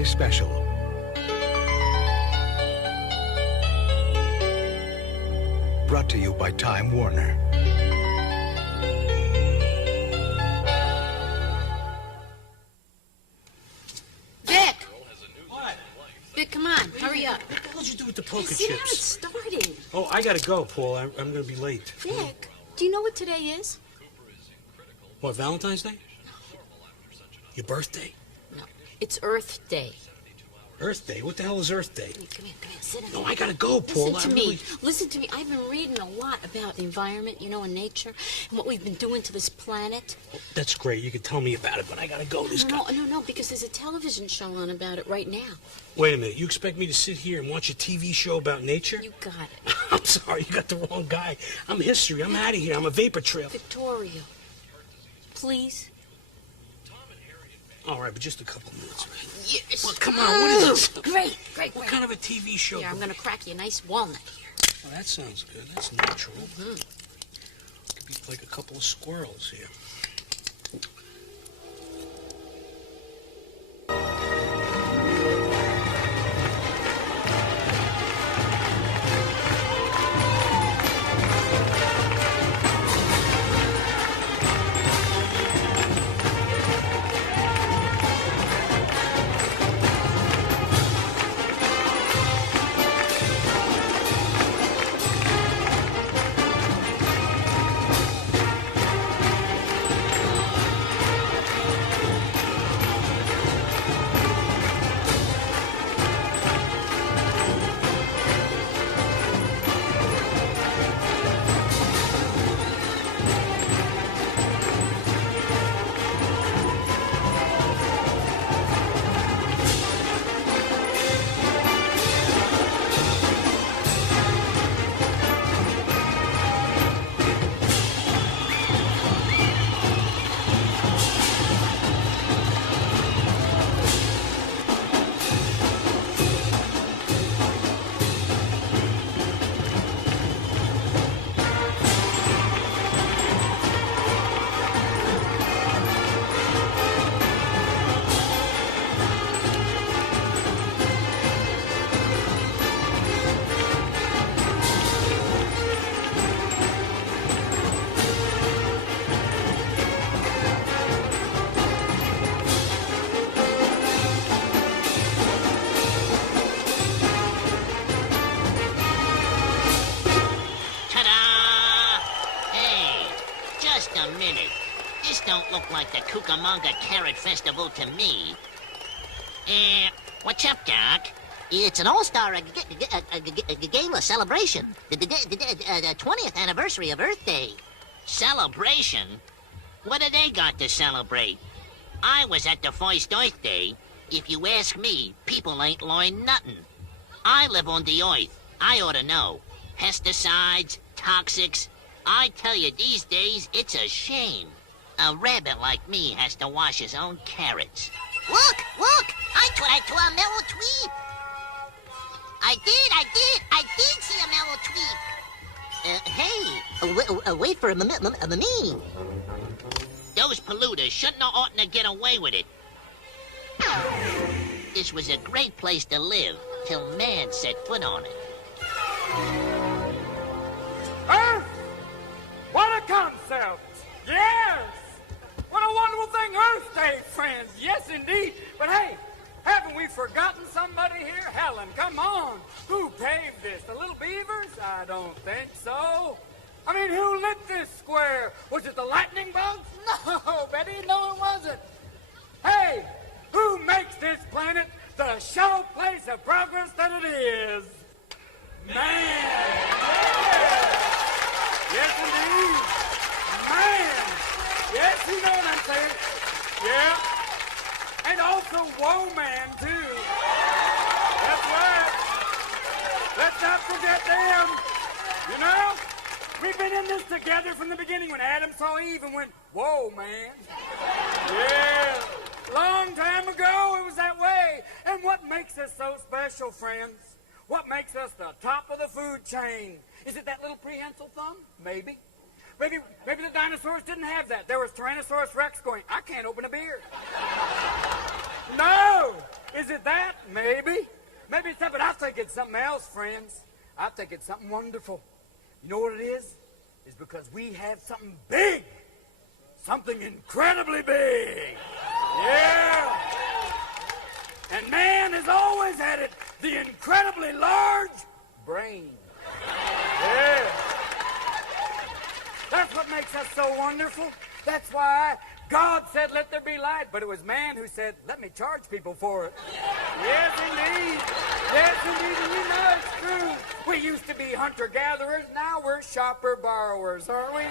Day special. Brought to you by Time Warner. Vic! What? Vic, come on, hurry up. What the hell did you do with the poker Sit down, chips? it's starting. Oh, I gotta go, Paul. I'm gonna be late. Vic, do you know what today is? What, Valentine's Day? Your birthday? No, it's Earth Day. Earth Day? What the hell is Earth Day? Come here, sit down. No, I gotta go, Paul. Listen to me. I've been reading a lot about the environment, and nature, and what we've been doing to this planet. Well, that's great. You can tell me about it, but I gotta go. No, because there's a television show on about it right now. Wait a minute. You expect me to sit here and watch a TV show about nature? You got it. I'm sorry. You got the wrong guy. I'm history. I'm out of here. I'm a vapor trail. Victoria, please. All right, but just a couple minutes. Yes. Well, come on. What is this? Great. What kind of a TV show? Here, I'm going to crack you a nice walnut here. Well, that sounds good. That's natural. Could be like a couple of squirrels here. Don't look like the Cucamonga Carrot Festival to me. What's up, Doc? It's an all-star gala celebration. The 20th anniversary of Earth Day. Celebration? What do they got to celebrate? I was at the first Earth Day. If you ask me, people ain't learned nothing. I live on the Earth. I ought to know. Pesticides, toxics. I tell you, these days, it's a shame. A rabbit like me has to wash his own carrots. Look! I thought I saw a mellow tweet. I did see a mellow tweet. Hey, wait for me. Those polluters shouldn't have ought to get away with it. This was a great place to live till man set foot on it. Earth! What a concept! Yes! What a wonderful thing, Earth Day, friends. Yes, indeed. But hey, haven't we forgotten somebody here? Helen, come on. Who paved this? The Little Beavers? I don't think so. I mean, who lit this square? Was it the lightning bugs? No, Betty, no, it wasn't. Hey, who makes this planet the show place of progress that it is? Man. Yes, indeed. Man. Yes, you know what I'm saying. Yeah. And also Woe Man, too. That's right. Let's not forget them. You know, we've been in this together from the beginning when Adam saw Eve and went, whoa, man. Yeah. Long time ago, it was that way. And what makes us so special, friends? What makes us the top of the food chain? Is it that little prehensile thumb? Maybe. Maybe the dinosaurs didn't have that. There was Tyrannosaurus Rex going, I can't open a beer. No, Is it that? Maybe. Maybe it's that, but I think it's something else, friends. I think it's something wonderful. You know what it is? It's because we have something big. Something incredibly big. Yeah. And man has always had it. The incredibly large brain. Yeah. That's what makes us so wonderful. That's why God said, let there be light. But it was man who said, let me charge people for it. Yes, indeed. Yes, indeed. And you know it's true. We used to be hunter-gatherers. Now we're shopper-borrowers, aren't we?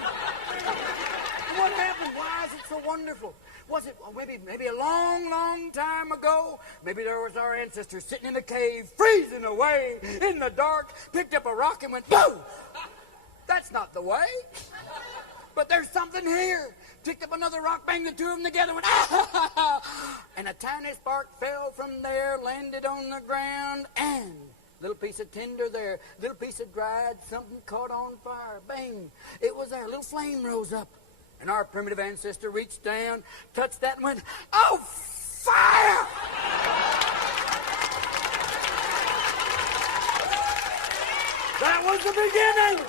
What happened? Why is it so wonderful? Was it maybe a long, long time ago? Maybe there was our ancestors sitting in a cave, freezing away in the dark, picked up a rock and went, boom! That's not the way. But there's something here. Picked up another rock, banged the two of them together, went, ah! And a tiny spark fell from there, landed on the ground, and little piece of tinder there, little piece of dried, something caught on fire. Bang! It was there. A little flame rose up. And our primitive ancestor reached down, touched that, and went, oh, fire! That was the beginning.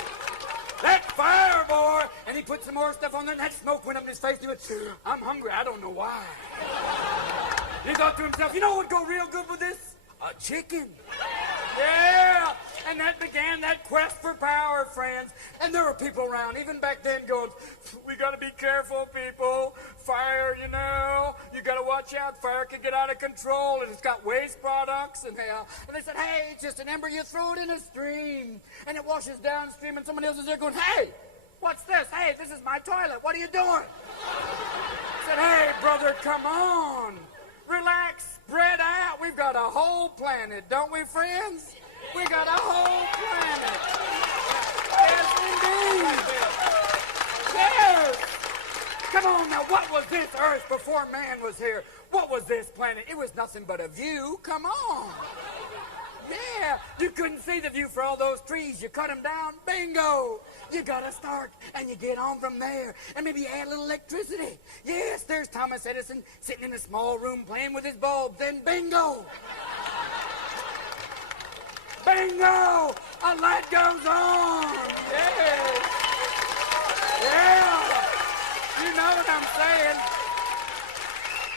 That fire, boy. And he put some more stuff on there, and that smoke went up in his face. And he went, I'm hungry. I don't know why. He thought to himself, you know what would go real good with this? A chicken. Yeah. And that began that quest for power, friends. And there were people around, even back then, going, we got to be careful, people. Fire, you know, you got to watch out. Fire can get out of control, and it's got waste products. And they said, hey, it's just an ember. You throw it in a stream, and it washes downstream, and somebody else is there going, hey, what's this? Hey, this is my toilet. What are you doing? I said, hey, brother, come on. Relax, spread out. We've got a whole planet, don't we, friends? We got a whole planet. Yes, indeed. Yes. Come on now, what was this earth before man was here? What was this planet? It was nothing but a view. Come on. Yeah, you couldn't see the view for all those trees. You cut them down, bingo. You got to start, and you get on from there. And maybe you add a little electricity. Yes, there's Thomas Edison sitting in a small room playing with his bulbs. Then bingo. Bingo! A light goes on. Yes. Yeah. You know what I'm saying.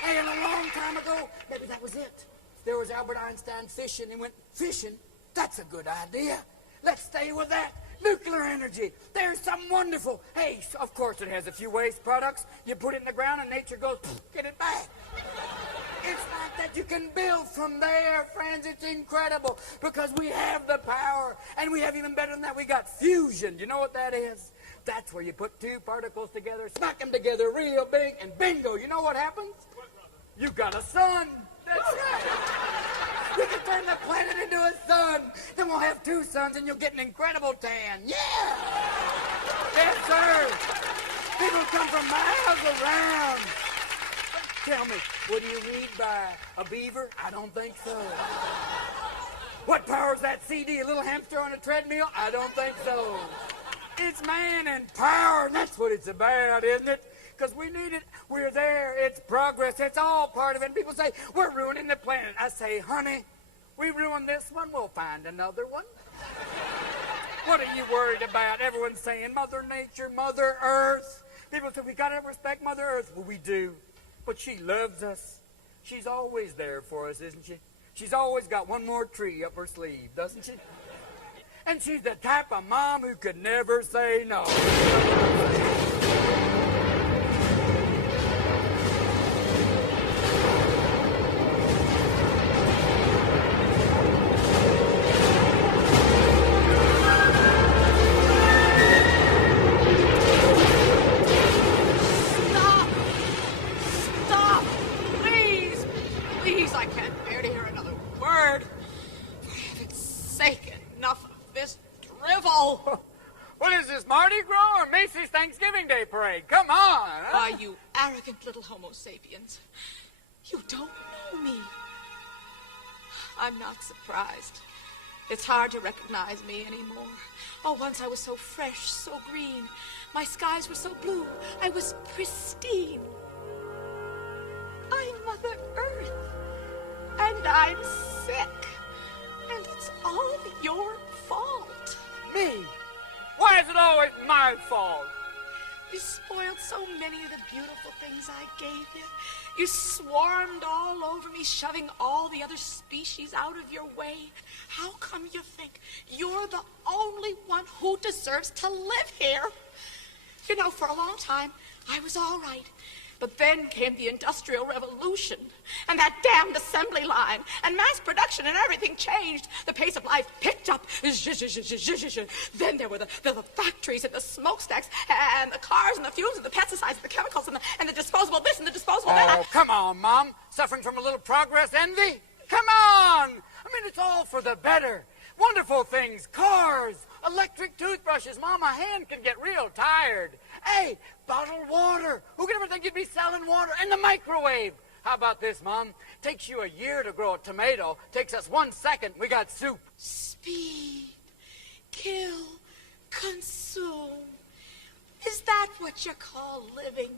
Hey, and a long time ago, maybe that was it. There was Albert Einstein fishing. He went, fishing? That's a good idea. Let's stay with that. Nuclear energy. There's something wonderful. Hey, of course it has a few waste products. You put it in the ground and nature goes, get it back. It's like that. You can build from there, friends. It's incredible because we have the power. And we have even better than that. We got fusion. You know what that is? That's where you put two particles together, smack them together real big, and bingo. You know what happens? You got a sun. That's right. We can turn the planet into a sun. Then we'll have two suns and you'll get an incredible tan. Yeah! Yes, sir. People come from miles around. Tell me, what do you read by a beaver? I don't think so. What powers that CD? A little hamster on a treadmill? I don't think so. It's man and power, and that's what it's about, isn't it? Because we need it. We're there. It's progress. It's all part of it. And people say, we're ruining the planet. I say, honey, we ruined this one. We'll find another one. What are you worried about? Everyone's saying Mother Nature, Mother Earth. People say, we got to respect Mother Earth. Well, we do. But she loves us. She's always there for us, isn't she? She's always got one more tree up her sleeve, doesn't she? And she's the type of mom who could never say no. What is this, Mardi Gras or Macy's Thanksgiving Day Parade? Come on! Huh? Why, you arrogant little Homo sapiens. You don't know me. I'm not surprised. It's hard to recognize me anymore. Oh, once I was so fresh, so green. My skies were so blue. I was pristine. I'm Mother Earth. And I'm sick. And it's all your fault. Me? Why is it always my fault? You spoiled so many of the beautiful things I gave you. You swarmed all over me, shoving all the other species out of your way. How come you think you're the only one who deserves to live here? You know, for a long time, I was all right. But then came the Industrial Revolution, and that damned assembly line, and mass production, and everything changed. The pace of life picked up. Then there were the factories and the smokestacks, and the cars and the fuels and the pesticides and the chemicals and the disposable this and the disposable that. Oh, come on, Mom. Suffering from a little progress envy? Come on! I mean, it's all for the better. Wonderful things, cars, electric toothbrushes. Mom, my hand can get real tired. Hey, bottled water. Who could ever think you'd be selling water in the microwave? How about this, Mom? Takes you a year to grow a tomato. Takes us 1 second. We got soup. Speed, kill, consume. Is that what you call living?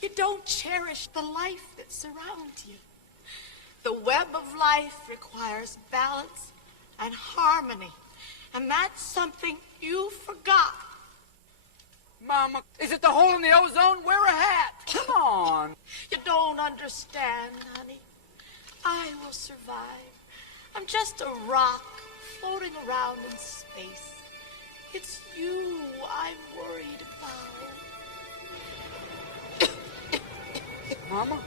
You don't cherish the life that surrounds you. The web of life requires balance and harmony. And that's something you forgot. Mama, is it the hole in the ozone? Wear a hat. Come on. You don't understand, honey. I will survive. I'm just a rock floating around in space. It's you I'm worried about. Mama,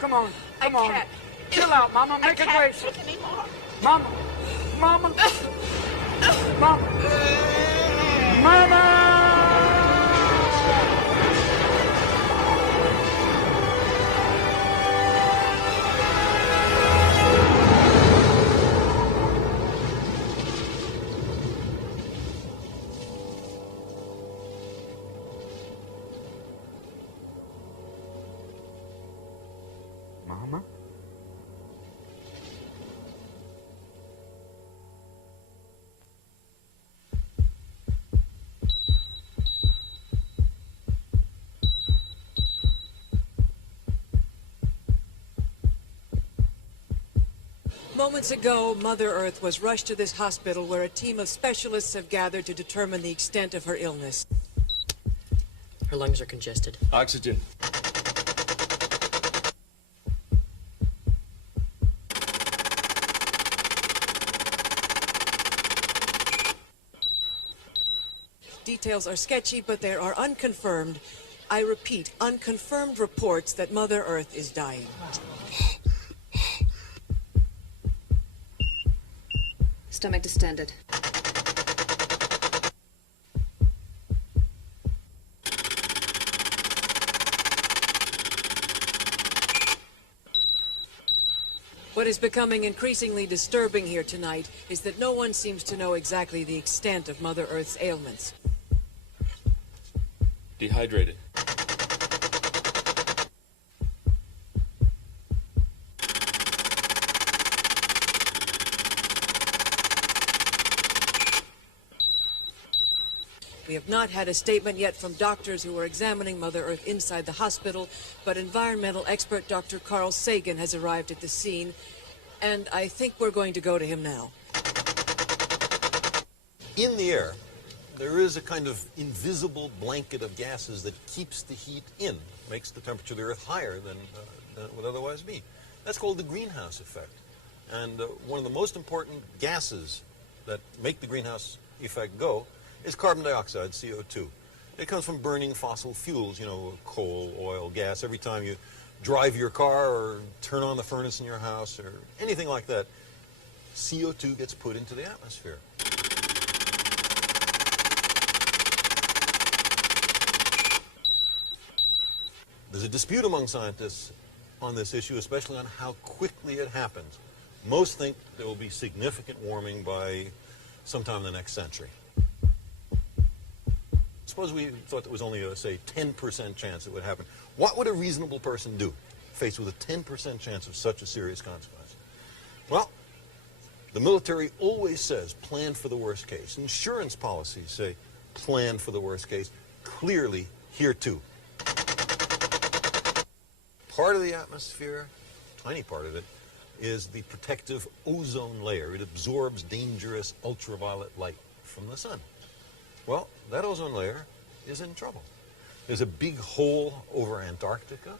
come on. Come I on. can't. Chill out, Mama. I Make it can't gracious. take anymore. Mama. Mama. Mama. Mama! Mama? Moments ago, Mother Earth was rushed to this hospital where a team of specialists have gathered to determine the extent of her illness. Her lungs are congested. Oxygen. Details are sketchy, but there are unconfirmed, I repeat, unconfirmed reports that Mother Earth is dying. Stomach distended. What is becoming increasingly disturbing here tonight is that no one seems to know exactly the extent of Mother Earth's ailments. Dehydrated. We have not had a statement yet from doctors who are examining Mother Earth inside the hospital, but environmental expert Dr. Carl Sagan has arrived at the scene, and I think we're going to go to him now. In the air, there is a kind of invisible blanket of gases that keeps the heat in, makes the temperature of the Earth higher than it would otherwise be. That's called the greenhouse effect. And one of the most important gases that make the greenhouse effect go is carbon dioxide, CO2. It comes from burning fossil fuels, you know, coal, oil, gas. Every time you drive your car or turn on the furnace in your house or anything like that, CO2 gets put into the atmosphere. There's a dispute among scientists on this issue, especially on how quickly it happens. Most think there will be significant warming by sometime in the next century. Suppose we thought there was only a, say, 10% chance it would happen. What would a reasonable person do faced with a 10% chance of such a serious consequence? Well, the military always says plan for the worst case. Insurance policies say plan for the worst case. Clearly, here too. Part of the atmosphere, tiny part of it, is the protective ozone layer. It absorbs dangerous ultraviolet light from the sun. Well, that ozone layer is in trouble. There's a big hole over Antarctica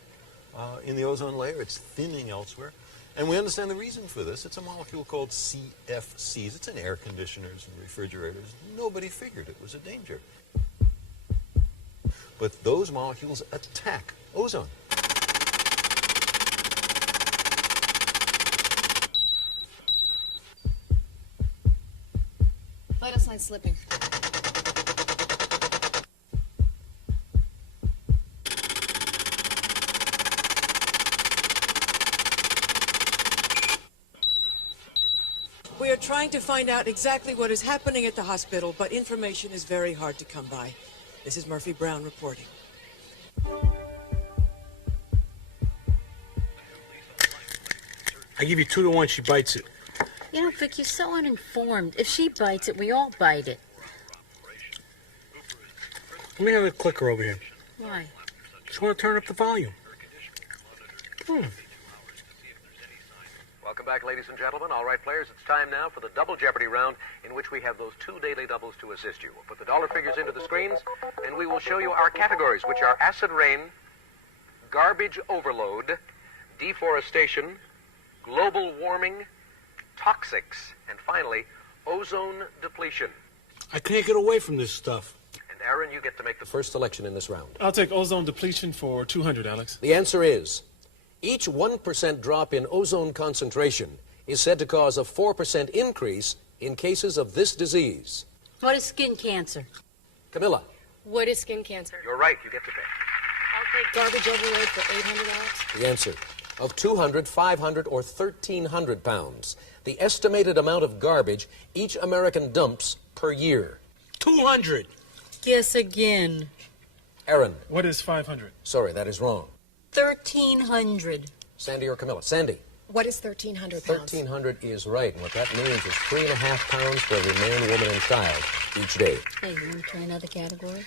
in the ozone layer. It's thinning elsewhere. And we understand the reason for this. It's a molecule called CFCs. It's in air conditioners and refrigerators. Nobody figured it was a danger. But those molecules attack ozone. Vital signs slipping. We are trying to find out exactly what is happening at the hospital, but information is very hard to come by. This is Murphy Brown reporting. I give you 2 to 1 she bites it. You know, Vic, you're so uninformed. If she bites it, we all bite it. Let me have a clicker over here. Why? Just want to turn up the volume. Welcome back, ladies and gentlemen. All right, players, it's time now for the Double Jeopardy round, in which we have those 2 daily doubles to assist you. We'll put the dollar figures into the screens, and we will show you our categories, which are acid rain, garbage overload, deforestation, global warming, toxics, and finally, ozone depletion. I can't get away from this stuff. And Aaron, you get to make the First selection in this round. I'll take ozone depletion for 200, Alex. The answer is, each 1% drop in ozone concentration is said to cause a 4% increase in cases of this disease. What is skin cancer? Camilla. What is skin cancer? You're right, you get to pick. I'll take garbage overload for 800, Alex. The answer, of 200, 500, or 1,300 pounds, the estimated amount of garbage each American dumps per year. 200. Guess again. Aaron. What is 500? Sorry, that is wrong. 1,300. Sandy or Camilla? Sandy. What is 1,300 pounds? 1,300 is right. And what that means is 3.5 pounds for every man, woman, and child each day. Hey, you want to try another category?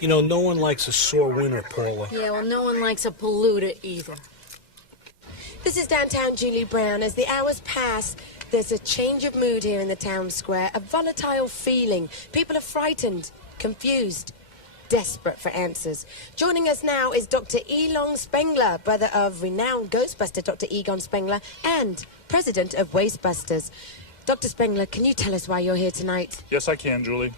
You know, no one likes a sore winner, Paula. Yeah, well, no one likes a polluter either. This is downtown Julie Brown. As the hours pass, there's a change of mood here in the town square, a volatile feeling. People are frightened, confused, desperate for answers. Joining us now is Dr. Elon Spengler, brother of renowned Ghostbuster Dr. Egon Spengler and president of Wastebusters. Dr. Spengler, can you tell us why you're here tonight? Yes, I can, Julie.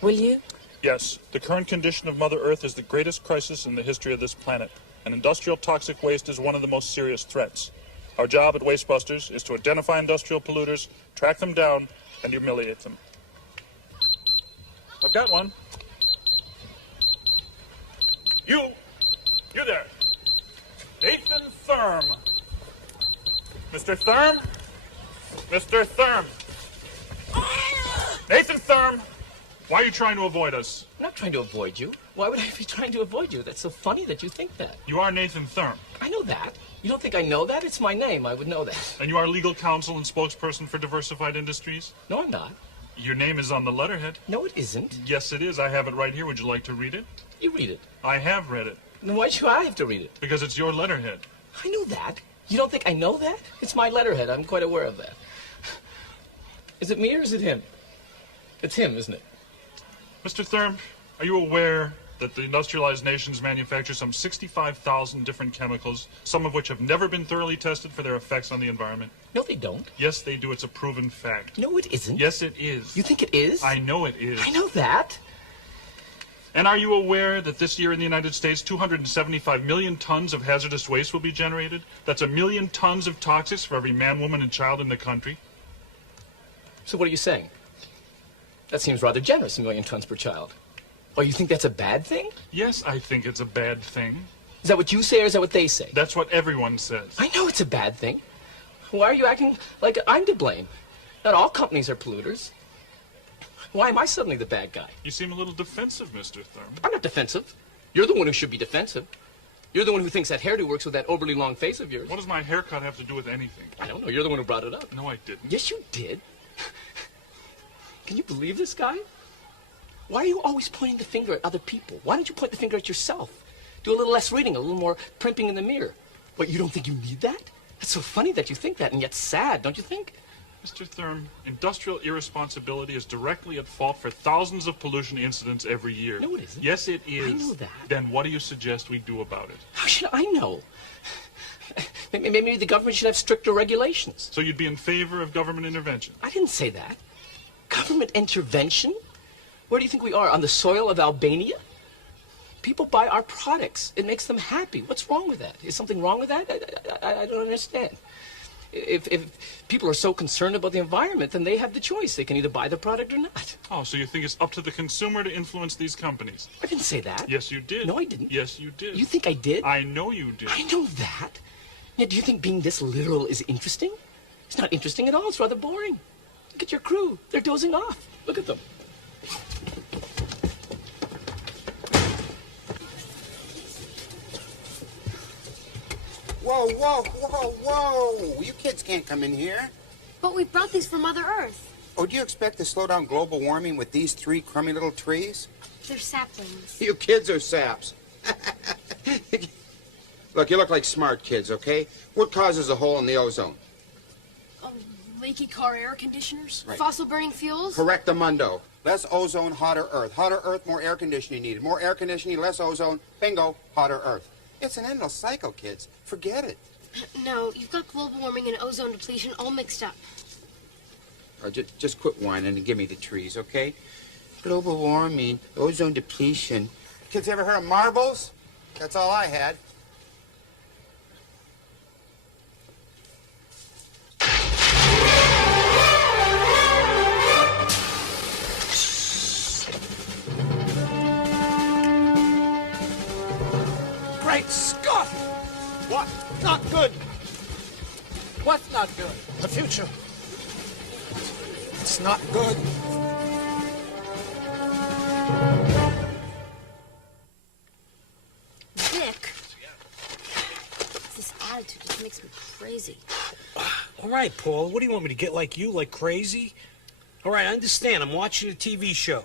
Will you? Yes. The current condition of Mother Earth is the greatest crisis in the history of this planet, and industrial toxic waste is one of the most serious threats. Our job at Wastebusters is to identify industrial polluters, track them down, and humiliate them. I've got one. You there. Nathan Thurm. Mr. Thurm? Mr. Thurm. Nathan Thurm, why are you trying to avoid us? I'm not trying to avoid you. Why would I be trying to avoid you? That's so funny that you think that. You are Nathan Thurm. I know that. You don't think I know that? It's my name. I would know that. And you are legal counsel and spokesperson for Diversified Industries? No, I'm not. Your name is on the letterhead. No, it isn't. Yes, it is. I have it right here. Would you like to read it? You read it. I have read it. Then why should I have to read it? Because it's your letterhead. I know that. You don't think I know that? It's my letterhead. I'm quite aware of that. Is it me or is it him? It's him, isn't it? Mr. Thurm, are you aware that the industrialized nations manufacture some 65,000 different chemicals, some of which have never been thoroughly tested for their effects on the environment? No, they don't. Yes, they do. It's a proven fact. No, it isn't. Yes, it is. You think it is? I know it is. I know that. And are you aware that this year in the United States, 275 million tons of hazardous waste will be generated? That's 1 million tons of toxics for every man, woman, and child in the country. So what are you saying? That seems rather generous, 1 million tons per child. Oh, you think that's a bad thing? Yes, I think it's a bad thing. Is that what you say or is that what they say? That's what everyone says. I know it's a bad thing. Why are you acting like I'm to blame? Not all companies are polluters. Why am I suddenly the bad guy? You seem a little defensive, Mr. Thurm. I'm not defensive. You're the one who should be defensive. You're the one who thinks that hairdo works with that overly long face of yours. What does my haircut have to do with anything? I don't know. You're the one who brought it up. No, I didn't. Yes, you did. Can you believe this guy? Why are you always pointing the finger at other people? Why don't you point the finger at yourself? Do a little less reading, a little more primping in the mirror. What, you don't think you need that? That's so funny that you think that, and yet sad, don't you think? Mr. Thurm, industrial irresponsibility is directly at fault for thousands of pollution incidents every year. No, it isn't. Yes, it is. I know that. Then what do you suggest we do about it? How should I know? Maybe the government should have stricter regulations. So you'd be in favor of government intervention? I didn't say that. Government intervention? Where do you think we are, on the soil of Albania? People buy our products. It makes them happy. What's wrong with that? Is something wrong with that? I don't understand. If people are so concerned about the environment, then they have the choice. They can either buy the product or not. Oh, so you think it's up to the consumer to influence these companies? I didn't say that. Yes, you did. No, I didn't. Yes, you did. You think I did? I know you did. I know that. Yeah, do you think being this literal is interesting? It's not interesting at all. It's rather boring. Look at your crew. They're dozing off. Look at them. Whoa, whoa, whoa, whoa! You kids can't come in here. But we brought these for Mother Earth. Oh, do you expect to slow down global warming with these 3 crummy little trees? They're saplings. You kids are saps. Look, you look like smart kids, okay? What causes a hole in the ozone? Leaky car air conditioners? Right. Fossil burning fuels? Correctamundo. Less ozone, hotter Earth. Hotter Earth, more air conditioning needed. More air conditioning, less ozone. Bingo, hotter Earth. It's an endless cycle, kids. Forget it. No, you've got global warming and ozone depletion all mixed up. Just quit whining and give me the trees, okay? Global warming, ozone depletion. Kids ever heard of marbles? That's all I had. Great Scott! What? Not good. What's not good? The future. It's not good. Vic, this attitude just makes me crazy. All right, Paul, what do you want me to get like you, like crazy? All right, I understand. I'm watching a TV show.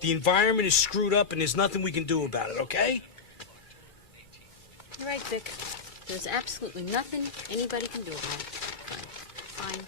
The environment is screwed up and there's nothing we can do about it, okay? You're right, Vic. There's absolutely nothing anybody can do about it. Fine. Fine.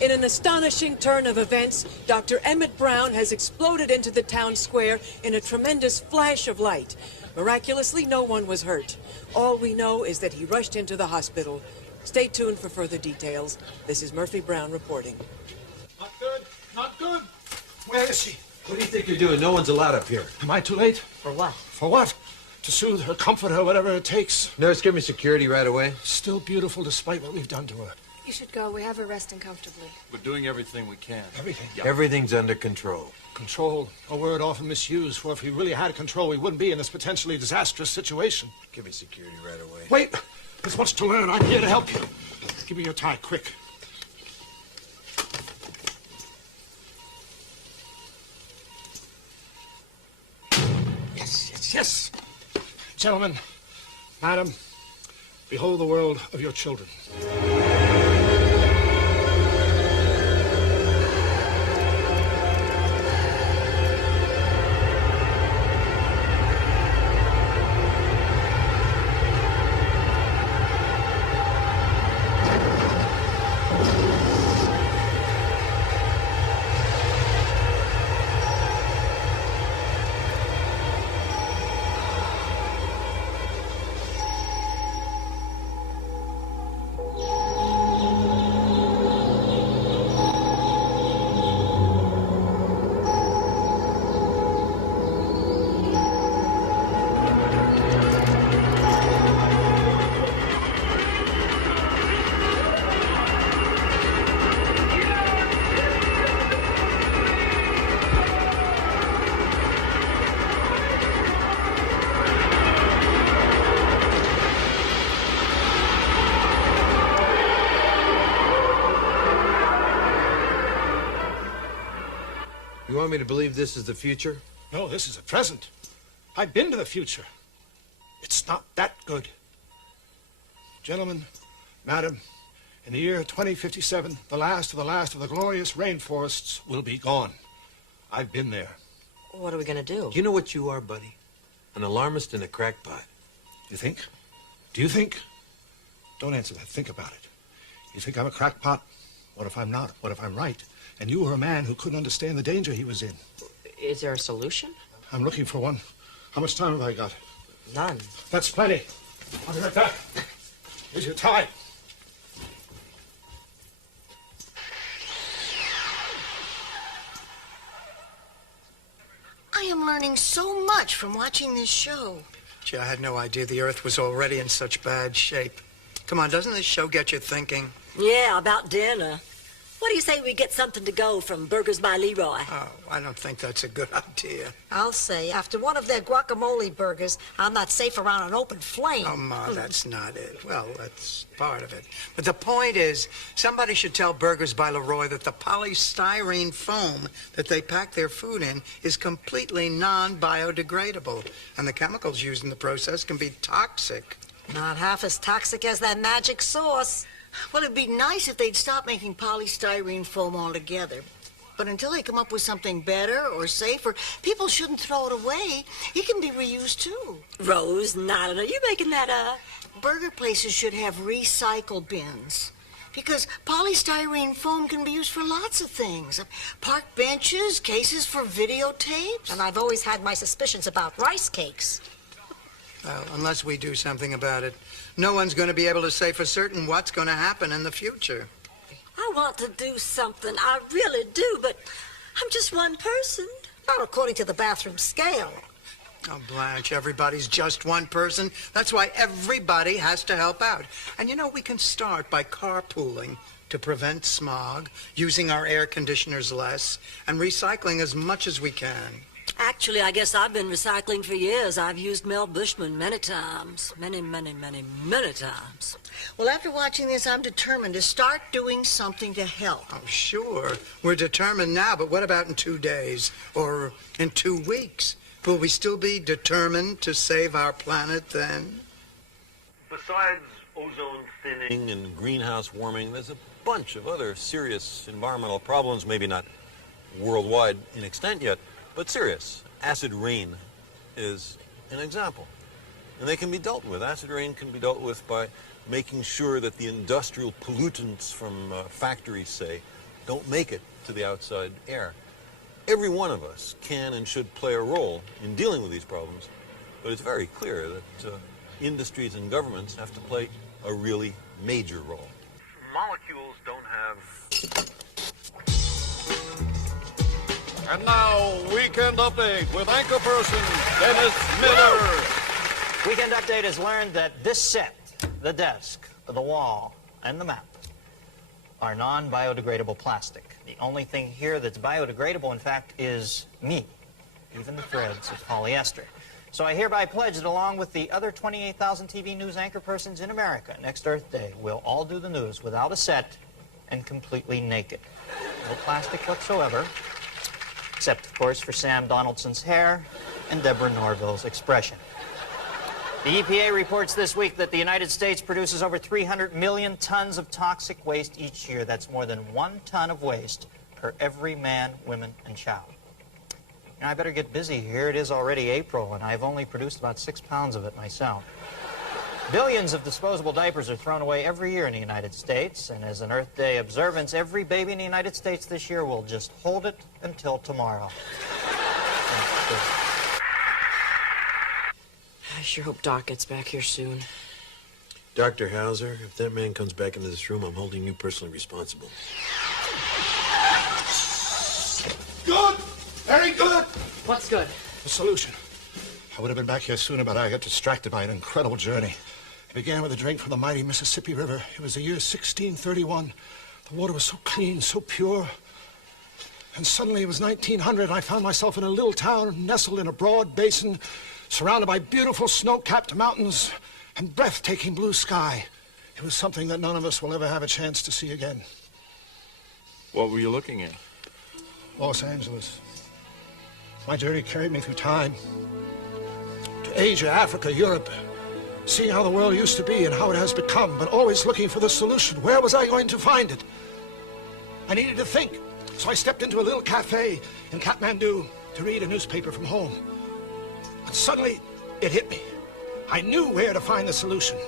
In an astonishing turn of events, Dr. Emmett Brown has exploded into the town square in a tremendous flash of light. Miraculously, no one was hurt. All we know is that he rushed into the hospital. Stay tuned for further details. This is Murphy Brown reporting. Not good. Not good. Where is she? What do you think you're doing? No one's allowed up here. Am I too late? For what? For what? To soothe her, comfort her, whatever it takes. Nurse, give me security right away. Still beautiful despite what we've done to her. You should go. We have her resting comfortably. We're doing everything we can. Everything. Yeah. Everything's under control. Control, a word often misused, for if we really had control, we wouldn't be in this potentially disastrous situation. Give me security right away. Wait! There's much to learn. I'm here to help you. Give me your tie, quick. Yes, yes, yes. Gentlemen, madam, behold the world of your children. You want me to believe this is the future? No, this is the present. I've been to the future. It's not that good. Gentlemen, madam, in the year 2057, the last of the glorious rainforests will be gone. I've been there. What are we going to do? You know what you are, buddy? An alarmist and a crackpot. You think? Do you think? Don't answer that. Think about it. You think I'm a crackpot? What if I'm not? What if I'm right? And you were a man who couldn't understand the danger he was in. Is there a solution? I'm looking for one. How much time have I got? None. That's plenty. I'll be right back. Here's your tie. I am learning so much from watching this show. Gee, I had no idea the Earth was already in such bad shape. Come on, doesn't this show get you thinking? Yeah, about dinner. What do you say we get something to go from Burgers by Leroy? Oh, I don't think that's a good idea. I'll say, after one of their guacamole burgers, I'm not safe around an open flame. Oh, Ma, that's not it. Well, that's part of it. But the point is, somebody should tell Burgers by Leroy that the polystyrene foam that they pack their food in is completely non-biodegradable, and the chemicals used in the process can be toxic. Not half as toxic as that magic sauce. Well, it'd be nice if they'd stop making polystyrene foam altogether. But until they come up with something better or safer, people shouldn't throw it away. It can be reused, too. Rose, not are you making that up? Burger places should have recycle bins. Because polystyrene foam can be used for lots of things. Park benches, cases for videotapes. And I've always had my suspicions about rice cakes. Well, unless we do something about it, no one's going to be able to say for certain what's going to happen in the future. I want to do something. I really do, but I'm just one person. Not according to the bathroom scale. Oh, Blanche, everybody's just one person. That's why everybody has to help out. And you know, we can start by carpooling to prevent smog, using our air conditioners less, and recycling as much as we can. Actually, I guess I've been recycling for years. I've used Mel Bushman many times. Many times. Well, after watching this, I'm determined to start doing something to help. Oh, sure. We're determined now, but what about in 2 days? Or in 2 weeks? Will we still be determined to save our planet then? Besides ozone thinning and greenhouse warming, there's a bunch of other serious environmental problems, maybe not worldwide in extent yet, but serious. Acid rain is an example. And they can be dealt with. Acid rain can be dealt with by making sure that the industrial pollutants from factories, say, don't make it to the outside air. Every one of us can and should play a role in dealing with these problems, but it's very clear that industries and governments have to play a really major role. Molecules don't have... And now, Weekend Update with anchor person Dennis Miller. Weekend Update has learned that this set, the desk, the wall, and the map are non-biodegradable plastic. The only thing here that's biodegradable, in fact, is me, even the threads of polyester. So I hereby pledge that along with the other 28,000 TV news anchor persons in America, next Earth Day, we'll all do the news without a set and completely naked. No plastic whatsoever. Except, of course, for Sam Donaldson's hair and Deborah Norville's expression. The EPA reports this week that the United States produces over 300 million tons of toxic waste each year. That's more than 1 ton of waste per every man, woman, and child. Now, I better get busy here. It is already April, and I've only produced about 6 pounds of it myself. Billions of disposable diapers are thrown away every year in the United States, and as an Earth Day observance, every baby in the United States this year will just hold it until tomorrow. I sure hope Doc gets back here soon. Dr. Hauser, if that man comes back into this room, I'm holding you personally responsible. Good! Very good! What's good? The solution. I would have been back here sooner, but I got distracted by an incredible journey. It began with a drink from the mighty Mississippi River. It was the year 1631. The water was so clean, so pure. And suddenly it was 1900, and I found myself in a little town nestled in a broad basin, surrounded by beautiful snow-capped mountains and breathtaking blue sky. It was something that none of us will ever have a chance to see again. What were you looking at? Los Angeles. My journey carried me through time. To Asia, Africa, Europe, seeing how the world used to be and how it has become, but always looking for the solution. Where was I going to find it? I needed to think, so I stepped into a little cafe in Kathmandu to read a newspaper from home. And suddenly, it hit me. I knew where to find the solution.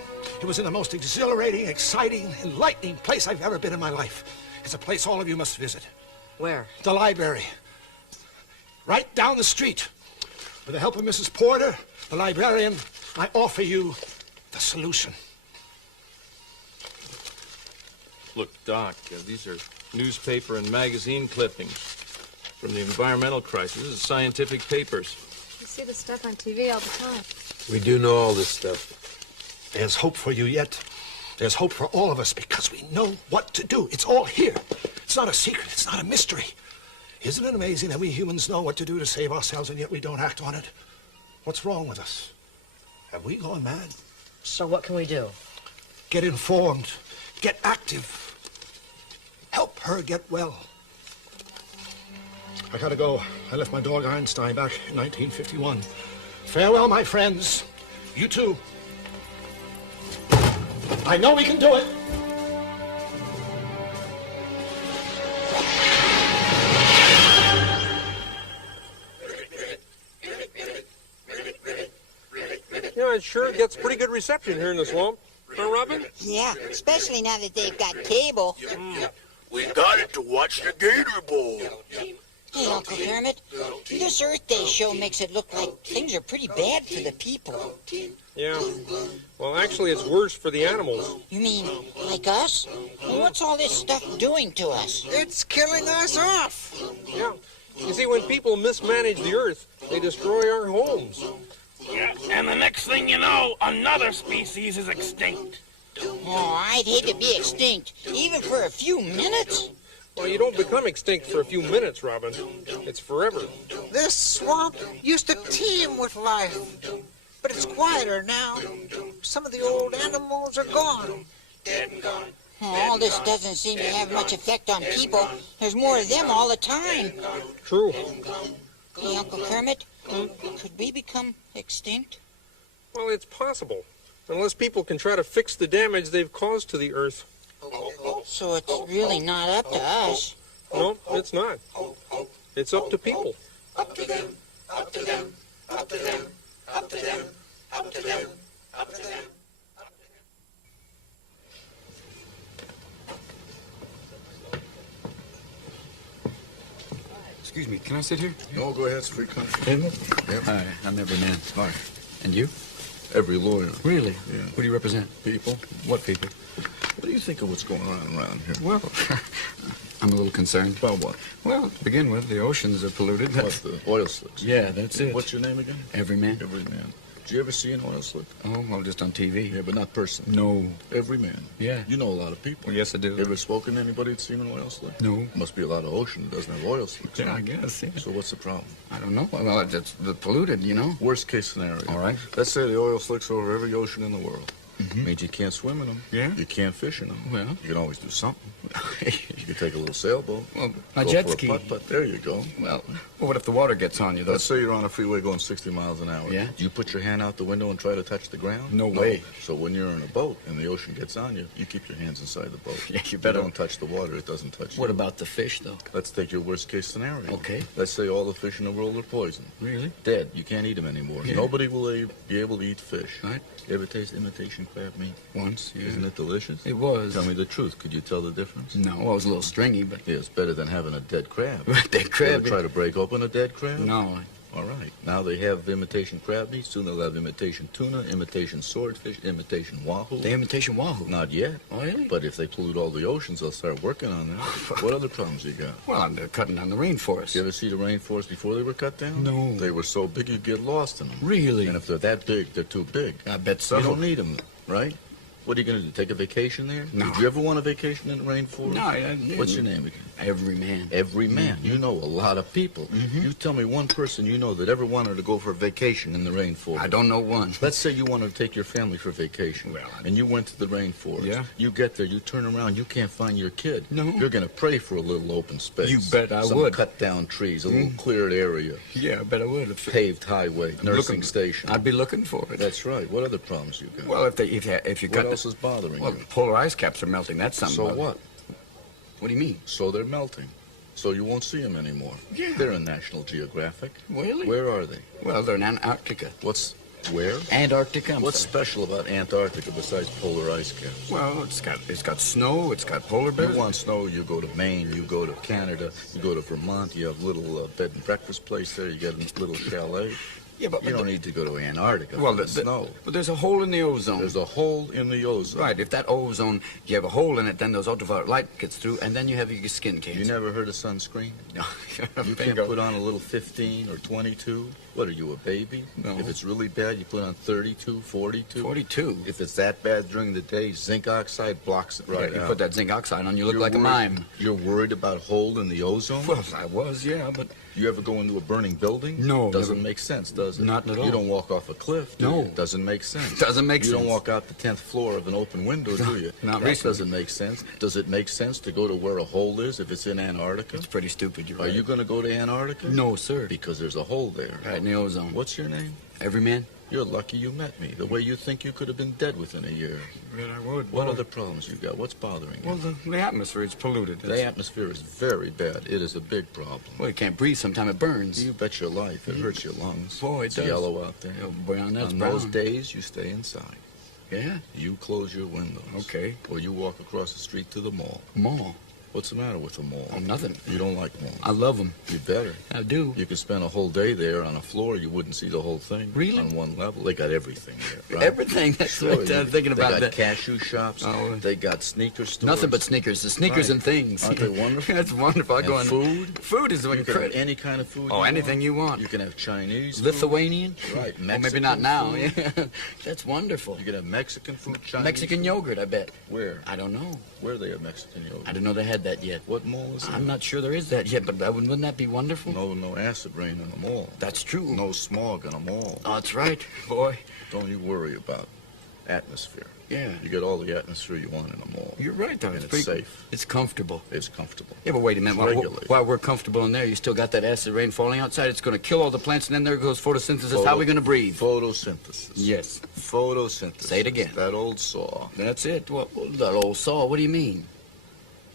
It was in the most exhilarating, exciting, enlightening place I've ever been in my life. It's a place all of you must visit. Where? The library. Right down the street. With the help of Mrs. Porter, the librarian, I offer you the solution. Look, Doc, these are newspaper and magazine clippings from the environmental crisis. This is scientific papers. You see the stuff on TV all the time. We do know all this stuff. There's hope for you yet. There's hope for all of us because we know what to do. It's all here. It's not a secret. It's not a mystery. Isn't it amazing that we humans know what to do to save ourselves and yet we don't act on it? What's wrong with us? Have we gone mad? So what can we do? Get informed. Get active. Help her get well. I gotta go. I left my dog Einstein back in 1951. Farewell, my friends. You too. I know we can do it. You know, it sure gets pretty good reception here in the swamp. Huh, Robin? Yeah, especially now that they've got cable. We got it to watch the Gator Bowl. Hey, Uncle Kermit, this Earth Day show makes it look like things are pretty bad for the people. Yeah. Well, actually, it's worse for the animals. You mean like us? Well, what's all this stuff doing to us? It's killing us off. Yeah. You see, when people mismanage the Earth, they destroy our homes. Yeah, and the next thing you know, another species is extinct. Oh, I'd hate to be extinct, even for a few minutes. Well, you don't become extinct for a few minutes, Robin. It's forever. This swamp used to teem with life, but it's quieter now. Some of the old animals are gone. Dead and gone. All this doesn't seem to have much effect on people. There's more of them all the time. True. Hey, Uncle Kermit, could we become extinct? Well, it's possible, unless people can try to fix the damage they've caused to the Earth. So it's really not up to us. No, it's not. It's up to people. Up to them, up to them, up to them, up to them, up to them, up to them. Excuse me, can I sit here? No, go ahead, street country. Yep. Hi, I'm every man. Hi. And you? Every lawyer. Really? Yeah. Who do you represent? People. What people? What do you think of what's going on around here? Well, I'm a little concerned. About what? Well, to begin with, the oceans are polluted. What, the oil slicks? Yeah, that's it. What's your name again? Every man. Every man. Did you ever see an oil slick? Oh, well, just on TV. Yeah, but not personally. No. Every man. Yeah. You know a lot of people. Well, yes, I do. You ever spoken to anybody that's seen an oil slick? No. Must be a lot of ocean that doesn't have oil slicks. Yeah, I guess, yeah. So what's the problem? I don't know. Well, it's polluted, you know. Worst case scenario. All right. Let's say the oil slicks over every ocean in the world. Mm-hmm. Means you can't swim in them. Yeah? You can't fish in them. Well. You can always do something. You can take a little sailboat. Well, my go jet for a ski. putt-putt. There you go. Well, what if the water gets on you, though? Let's say you're on a freeway going 60 miles an hour. Yeah? Do you put your hand out the window and try to touch the ground? No way. So when you're in a boat and the ocean gets on you, you keep your hands inside the boat. Yeah, you better. You don't touch the water. It doesn't touch you. What about the fish, though? Let's take your worst case scenario. Okay. Let's say all the fish in the world are poisoned. Really? Dead. You can't eat them anymore. Yeah. Nobody will be able to eat fish. Right. You ever taste imitation crab meat? Once, yeah. Isn't it delicious? It was. Tell me the truth. Could you tell the difference? No, well, it was a little stringy, but... Yeah, it's better than having a dead crab. Dead crab? You ever try to break open a dead crab? No. All right. Now they have imitation crab meat. Soon they'll have imitation tuna, imitation swordfish, imitation wahoo. The imitation wahoo? Not yet. Oh, really? But if they pollute all the oceans, they'll start working on that. What other problems you got? Well, they're cutting down the rainforest. You ever see the rainforest before they were cut down? No. They were so big you'd get lost in them. Really? And if they're that big, they're too big. I bet so. You don't need them, right? What are you going to do, take a vacation there? No. Did you ever want a vacation in the rainforest? No, I didn't. What's your name again? Every man. Every man. You know a lot of people. You tell me one person you know that ever wanted to go for a vacation in the rainforest. I don't know one. Let's say you wanted to take your family for vacation. Well, and you went to the rainforest. Yeah. You get there, you turn around, you can't find your kid. No. You're going to pray for a little open space. You bet I Some would. cut down trees, a little cleared area. Yeah, I bet I would. Paved highway, nursing station. I'd be looking for it. That's right. What other problems you got? Well, if you what got else is bothering well, you? the polar ice caps are melting. That's something. So what? What do you mean? So they're melting. So you won't see them anymore. Yeah. They're in National Geographic. Really? Where are they? Well, they're in Antarctica. Where? Antarctica. What's special about Antarctica besides polar ice caps? Well, it's got snow. It's got polar bears. You want snow? You go to Maine. You go to Canada. You go to Vermont. You have little bed and breakfast place there. You get a little chalet. Yeah, but you don't need to go to Antarctica. Well, for the snow. But there's a hole in the ozone. There's a hole in the ozone. Right. If that ozone, you have a hole in it, then those ultraviolet light gets through, and then you have your skin cancer. You never heard of sunscreen? No. You can't put on a little 15 or 22? What are you, a baby? No. If it's really bad, you put on 32, 42? 42. If it's that bad during the day, zinc oxide blocks it right You out. put that zinc oxide on, you look You're like a worried- mime. You're worried about hole in the ozone? Well, I was, yeah, but... You ever go into a burning building? No. Doesn't never. make sense, does it? Not at all. You don't walk off a cliff, do No. you? Doesn't make sense. Doesn't make You sense. don't walk out the 10th floor of an open window, do you? Not that recently. doesn't make sense. Does it make sense to go to where a hole is if it's in Antarctica? It's pretty stupid, you're Are right. you going to go to Antarctica? No, sir. Because there's a hole there. Right in the ozone. What's your name? Every man? You're lucky you met me. The way you think you could have been dead within a year. Well, I would. What other problems you got? What's bothering you? Well, the atmosphere is polluted. The atmosphere is very bad. It is a big problem. Well, you can't breathe. Sometimes it burns. You bet your life. It hurts your lungs. Boy, it it's does. yellow out there. Oh, brown, that's On brown. those days, you stay inside. Yeah? You close your windows. Okay. Or you walk across the street to the mall. Mall? What's the matter with the mall? Oh, nothing. You don't like malls. I love them. You better. I do. You could spend a whole day there on a floor. You wouldn't see the whole thing. Really? On one level. They got everything there, right? Everything. That's Sure, what I'm thinking about. They got that. cashew shops. Oh. They got sneaker stores. Nothing but sneakers. The sneakers Right. and things. Aren't they wonderful? That's wonderful. I And go in. food? Food is You can have incredible. any kind of food. Oh, you anything want. you want. You can have Chinese food. Lithuanian? Right. Well, maybe not Mexican now. food. Yeah. That's wonderful. You can have Mexican food, Chinese Mexican food. yogurt, I bet. Where? I don't know. Where they have Mexican yogurt? I didn't know they had that yet. What mall is it? I'm not sure there is that yet, but wouldn't that be wonderful? No acid rain in a mall. That's true. No smog in a mall. Oh, that's right, boy. Don't you worry about atmosphere. Yeah. You get all the atmosphere you want in a mall. You're right, though. And It's it's pretty safe. It's comfortable. It's comfortable. Yeah, but wait a minute. It's regulated. While we're comfortable in there, you still got that acid rain falling outside. It's going to kill all the plants, and then there goes photosynthesis. How are we going to breathe? Photosynthesis. Yes. Photosynthesis. Say it again. That old saw. That's it. Well, that old saw. What do you mean?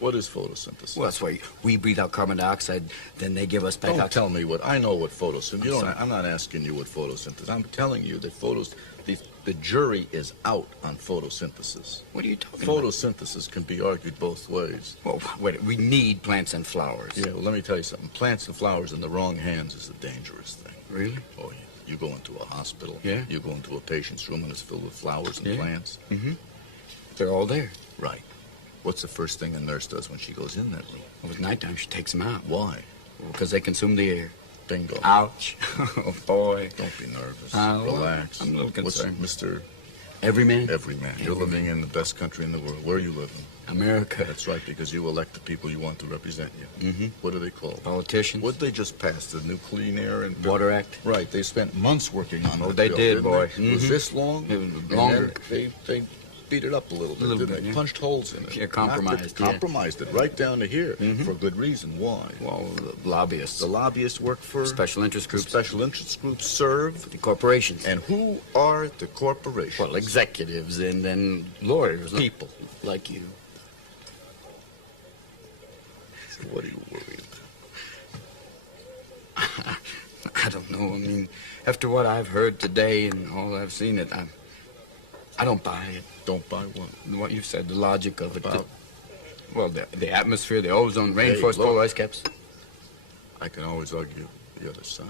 What is photosynthesis? Well, that's why we breathe out carbon dioxide, then they give us back Don't oxygen. tell me what I know. What photosynthesis? You don't. sorry. I'm not asking you what photosynthesis. I'm telling you that the jury is out on photosynthesis. What are you talking about? Photosynthesis can be argued both ways. Well, wait. We need plants and flowers. Yeah. Well, let me tell you something. Plants and flowers in the wrong hands is a dangerous thing. Really? Oh yeah. You go into a hospital. Yeah. You go into a patient's room and it's filled with flowers and Yeah. plants. Mm-hmm. They're all there. Right. What's the first thing a nurse does when she goes in that room? Well, at nighttime, she takes them out. Why? Because they consume the air. Bingo. Ouch. Oh, boy. Don't be nervous. Well, Relax. I'm a little concerned. What's Mr. Every man? Every man. You're living in the best country in the world. Where are you living? America. That's right, because you elect the people you want to represent you. Mm-hmm. What are they called? Politicians. What they just passed? The New Clean Air and Water Act. Right. They spent months working on that. Oh, they bill, did, didn't boy. They? It was Mhm. this long? It was And longer. then they beat it up a little bit, little didn't bit, they? yeah. Punched holes in it. Yeah, compromised, Knocked it- yeah. Compromised it right down to here Mhm. for good reason. Why? Well, the lobbyists. The lobbyists work for Special interest groups. Special interest groups serve. The corporations. And who are the corporations? Well, executives and then lawyers. People. Like you. So what are you worried about? I don't know. I mean, after what I've heard today and all I've seen, I don't buy it. Don't buy what? What you said, the logic of it. About? Well, the atmosphere, the ozone, rainforest, look. polar ice caps. I can always argue the other side.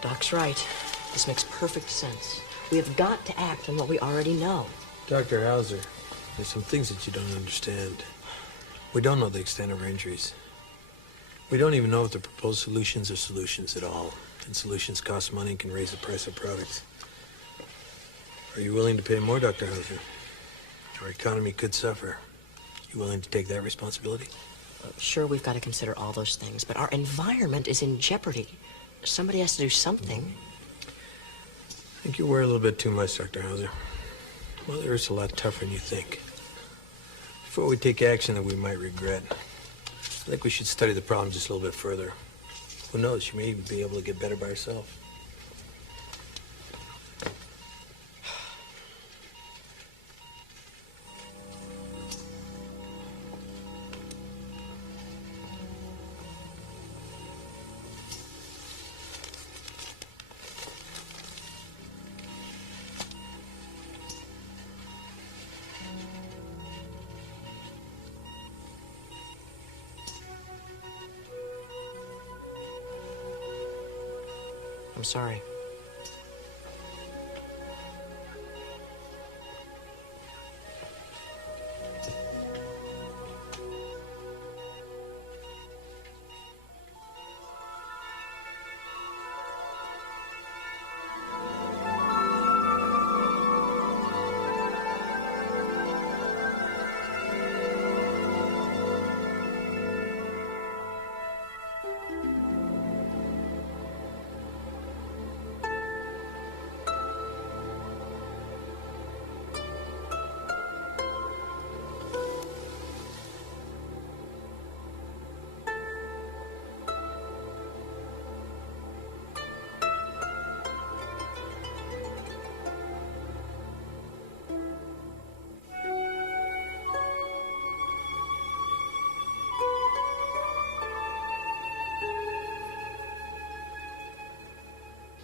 Doc's right. This makes perfect sense. We have got to act on what we already know. Dr. Hauser, there's some things that you don't understand. We don't know the extent of her injuries. We don't even know if the proposed solutions are solutions at all. And solutions cost money and can raise the price of products. Are you willing to pay more, Dr. Hauser? Our economy could suffer. You willing to take that responsibility? Sure, we've got to consider all those things, but our environment is in jeopardy. Somebody has to do something. I think you worry a little bit too much, Dr. Hauser. Mother Earth's a lot tougher than you think. Before we take action that we might regret, I think we should study the problem just a little bit further. Who knows, she may even be able to get better by herself. I'm sorry.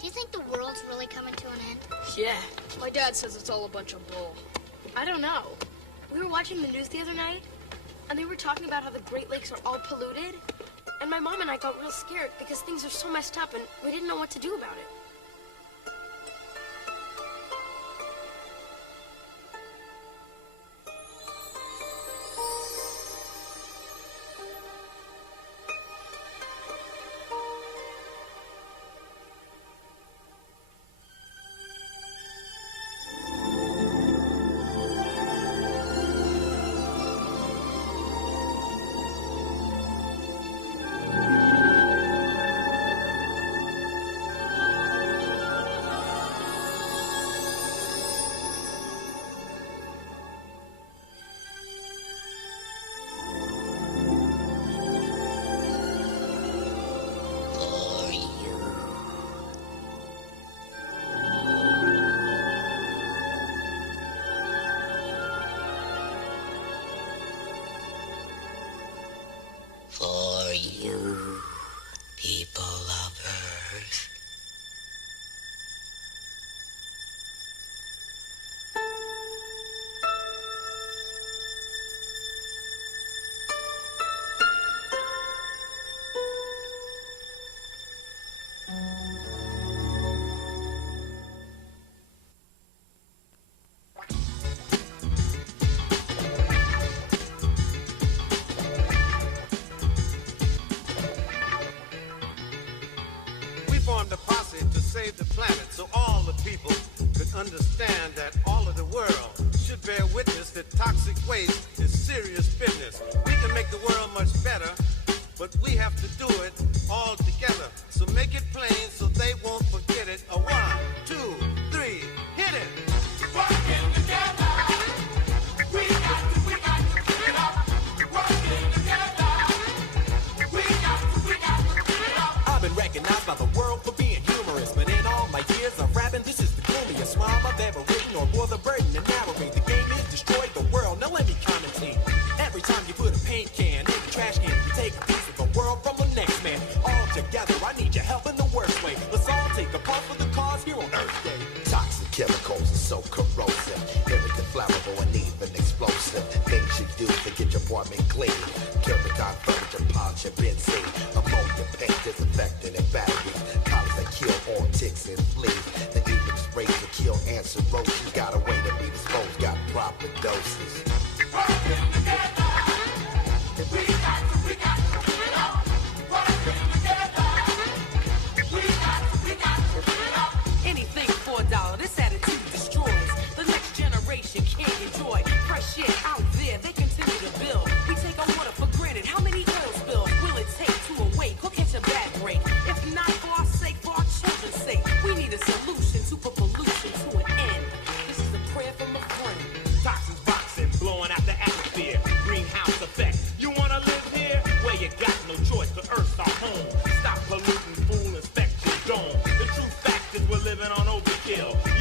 Do you think the world's really coming to an end? Yeah. My dad says it's all a bunch of bull. I don't know. We were watching the news the other night, and they were talking about how the Great Lakes are all polluted. And my mom and I got real scared because things are so messed up and we didn't know what to do about it. For you, people of Earth. Formed a posse to save the planet so all the people could understand that all of the world should bear witness that toxic waste is serious business. We can make the world much better, but we have to do it all together. So make it plain so they won't forget it. A 1, 2, 3, hit it. Working together, we got to give it up. Working together, we got to give it up. I've been recognized by the world for being humorous, but in all my years of rapping, this is the gloomiest rhyme I've ever written or bore the burden to narrate. The game is destroyed the world. Now let me commentate. Every time you put a paint can in the trash can, you take a piece of the world from the next man. All together, I need your help in the worst way. Let's all take a puff for the cause here on Earth Day. Toxic chemicals are so corrosive, very flammable and even explosive. Things you do to get your apartment clean: Kirpicon, furniture, polish, and benzene, ammonia, paint, disinfectant, and batteries, colors that kill all ticks and fleas.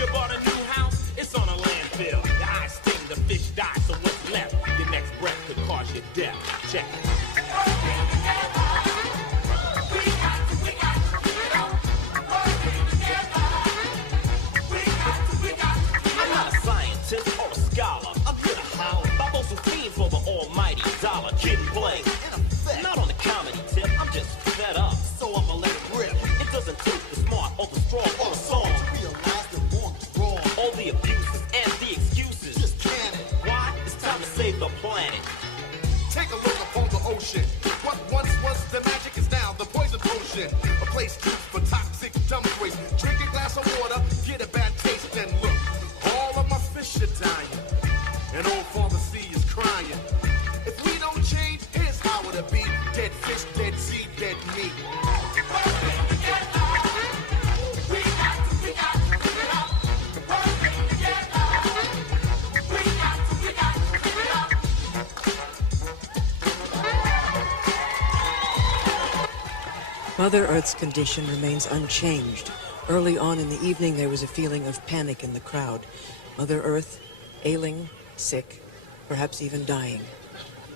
You bought a new house, it's on a landfill. The eyes sting, the fish die, so what's left? Your next breath could cause your death. Check it. I'm not a scientist or a scholar. I'm here to holler about those who fiend for the almighty dollar. Kid and play, not on the comedy tip. I'm just fed up, so I'ma let it rip. It doesn't take the smart or the strong or the song to realize that wrong is wrong. All the abuses and the excuses, just can it. Why? It's time to save the planet. Take a look upon the ocean. What once was the magic is now the poison potion. A place used for toxic dump waste. Drink a glass of water, get a bad taste, and look, all of my fish are dying, and old Father Sea is crying. If we don't change, here's how it'll be: dead fish, dead sea, dead meat. Mother Earth's condition remains unchanged. Early on in the evening, there was a feeling of panic in the crowd. Mother Earth, ailing, sick, perhaps even dying.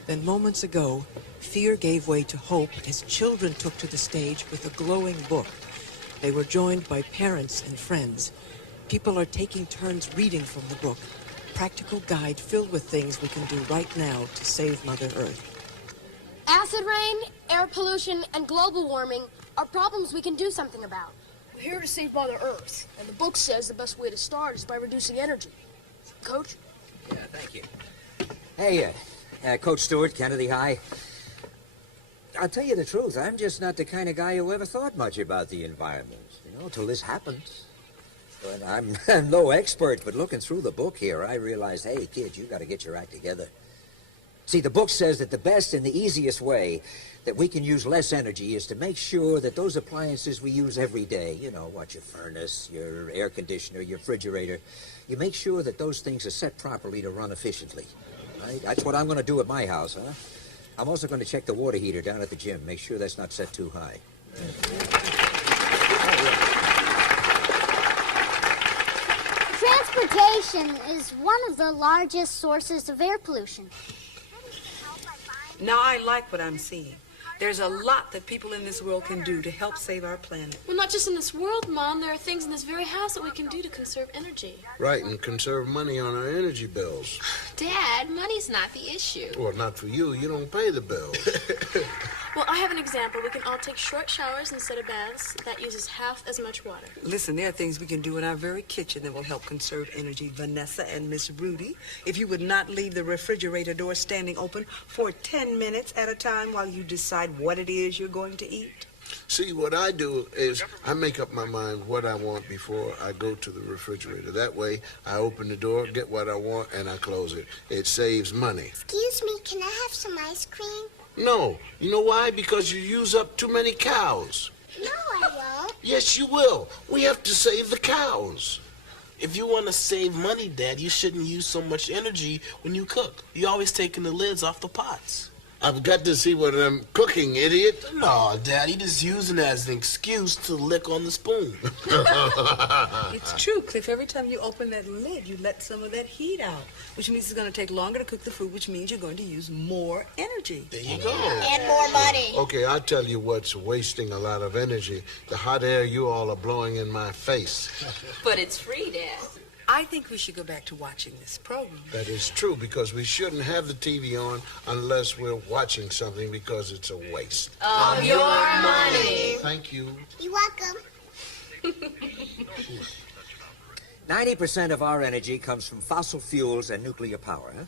Then moments ago, fear gave way to hope as children took to the stage with a glowing book. They were joined by parents and friends. People are taking turns reading from the book. Practical guide filled with things we can do right now to save Mother Earth. Acid rain, air pollution, and global warming are problems we can do something about. We're here to save Mother Earth, and the book says the best way to start is by reducing energy. Coach? Yeah, thank you. Hey, Coach Stewart, Kennedy High. I'll tell you the truth, I'm just not the kind of guy who ever thought much about the environment, till this happens. But I'm no expert, but looking through the book here, I realized, hey, kids, you got to get your act together. See, the book says that the best and the easiest way that we can use less energy is to make sure that those appliances we use every day, your furnace, your air conditioner, your refrigerator, you make sure that those things are set properly to run efficiently. Right? That's what I'm going to do at my house, huh? I'm also going to check the water heater down at the gym, make sure that's not set too high. Transportation is one of the largest sources of air pollution. Now I like what I'm seeing. There's a lot that people in this world can do to help save our planet. Well, not just in this world, Mom. There are things in this very house that we can do to conserve energy. Right, and conserve money on our energy bills. Dad, money's not the issue. Well, not for you. You don't pay the bills. Well, I have an example. We can all take short showers instead of baths. That uses half as much water. Listen, there are things we can do in our very kitchen that will help conserve energy. Vanessa and Miss Rudy, if you would not leave the refrigerator door standing open for 10 minutes at a time while you decide what it is you're going to eat. See, what I do is I make up my mind what I want before I go to the refrigerator. That way, I open the door, get what I want, and I close it. It saves money. Excuse me, can I have some ice cream? No. You know why? Because you use up too many cows. No, I won't. Yes, you will. We have to save the cows. If you want to save money, Dad, you shouldn't use so much energy when you cook. You're always taking the lids off the pots. I've got to see what I'm cooking, idiot. No, Dad, you're just using it as an excuse to lick on the spoon. It's true, Cliff. Every time you open that lid, you let some of that heat out, which means it's going to take longer to cook the food, which means you're going to use more energy. There you go. And more money. Okay, I'll tell you what's wasting a lot of energy. The hot air you all are blowing in my face. But it's free, Dad. I think we should go back to watching this program. That is true, because we shouldn't have the TV on unless we're watching something, because it's a waste. Of your money. Thank you. You're welcome. 90% of our energy comes from fossil fuels and nuclear power. Huh?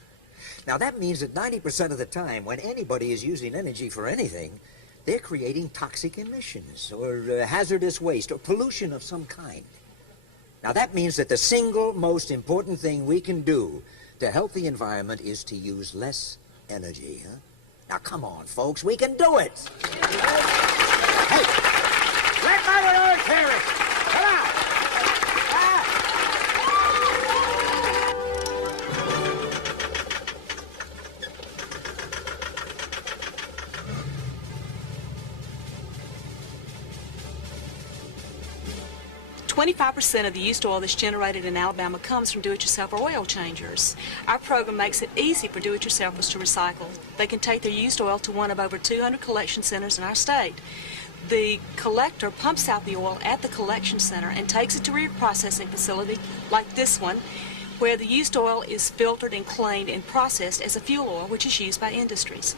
Now, that means that 90% of the time, when anybody is using energy for anything, they're creating toxic emissions or hazardous waste or pollution of some kind. Now, that means that the single most important thing we can do to help the environment is to use less energy. Huh? Now, come on, folks, we can do it. Hey, let Mother Earth hear it. Come on. 25% of the used oil that's generated in Alabama comes from do-it-yourself or oil changers. Our program makes it easy for do-it-yourselfers to recycle. They can take their used oil to one of over 200 collection centers in our state. The collector pumps out the oil at the collection center and takes it to a reprocessing facility like this one, where the used oil is filtered and cleaned and processed as a fuel oil, which is used by industries.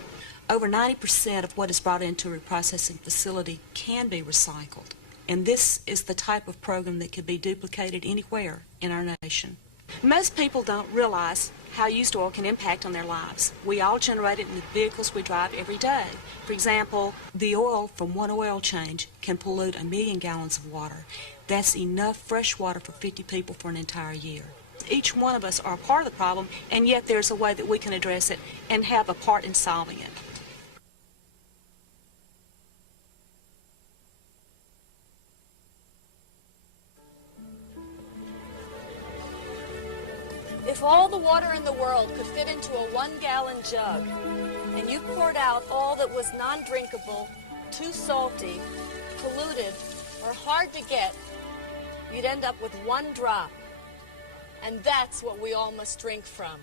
Over 90% of what is brought into a reprocessing facility can be recycled. And this is the type of program that could be duplicated anywhere in our nation. Most people don't realize how used oil can impact on their lives. We all generate it in the vehicles we drive every day. For example, the oil from one oil change can pollute 1 million gallons of water. That's enough fresh water for 50 people for an entire year. Each one of us are a part of the problem, and yet there's a way that we can address it and have a part in solving it. If all the water in the world could fit into a 1-gallon jug, and you poured out all that was non-drinkable, too salty, polluted, or hard to get, you'd end up with 1 drop. And that's what we all must drink from.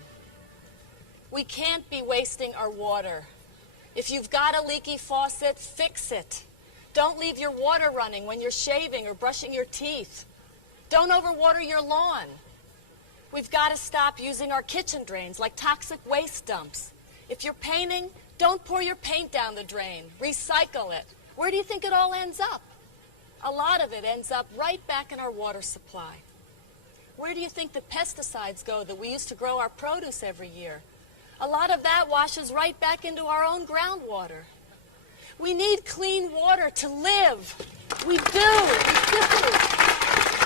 We can't be wasting our water. If you've got a leaky faucet, fix it. Don't leave your water running when you're shaving or brushing your teeth. Don't overwater your lawn. We've got to stop using our kitchen drains like toxic waste dumps. If you're painting, don't pour your paint down the drain. Recycle it. Where do you think it all ends up? A lot of it ends up right back in our water supply. Where do you think the pesticides go that we use to grow our produce every year? A lot of that washes right back into our own groundwater. We need clean water to live. We do.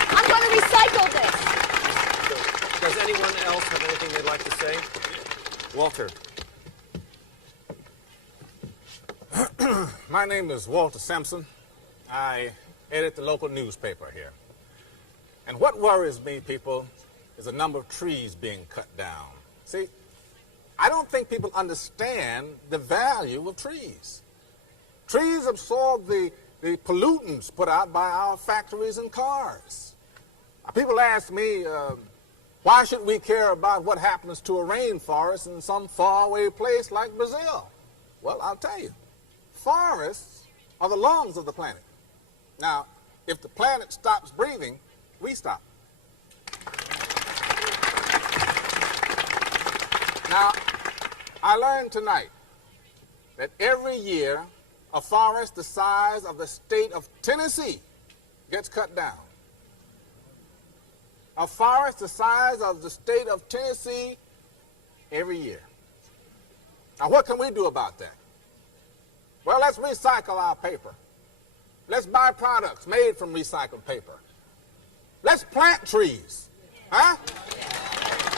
I'm going to recycle this. Does anyone else have anything they'd like to say? Walter. My name is Walter Sampson. I edit the local newspaper here. And what worries me, people, is the number of trees being cut down. See, I don't think people understand the value of trees. Trees absorb the pollutants put out by our factories and cars. People ask me, why should we care about what happens to a rainforest in some faraway place like Brazil? Well, I'll tell you. Forests are the lungs of the planet. Now, if the planet stops breathing, we stop. Now, I learned tonight that every year a forest the size of the state of Tennessee gets cut down. A forest the size of the state of Tennessee every year. Now, what can we do about that? Well, let's recycle our paper. Let's buy products made from recycled paper. Let's plant trees. Huh?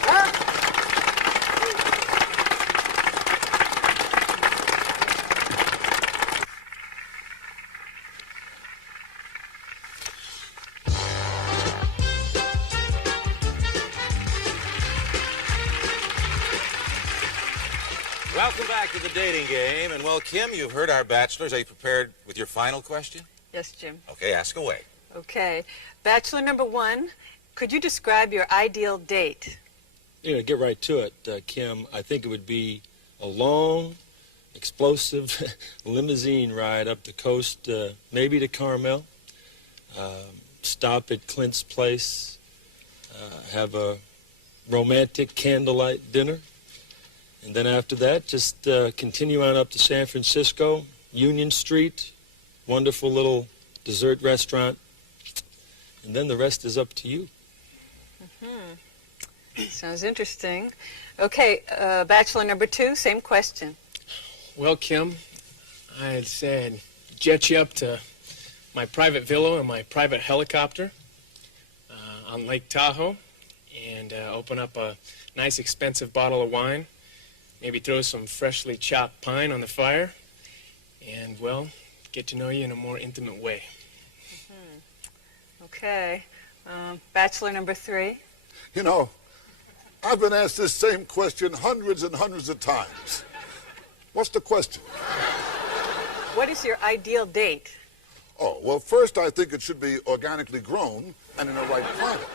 Huh? Welcome back to the dating game. And, well, Kim, you've heard our bachelors. Are you prepared with your final question? Yes, Jim. Okay, ask away. Okay. Bachelor number 1, could you describe your ideal date? You know, get right to it, Kim. I think it would be a long, explosive limousine ride up the coast, maybe to Carmel, stop at Clint's place, have a romantic candlelight dinner, and then after that, just continue on up to San Francisco, Union Street, wonderful little dessert restaurant, and then the rest is up to you. Sounds interesting. Okay, bachelor number 2, same question. Well, Kim, I'd say I'd jet you up to my private villa and my private helicopter on Lake Tahoe and open up a nice expensive bottle of wine, maybe throw some freshly chopped pine on the fire, and, well, get to know you in a more intimate way. Okay. Bachelor number 3. You know, I've been asked this same question hundreds and hundreds of times. What's the question? What is your ideal date? Oh, well, first I think it should be organically grown, and in the right climate.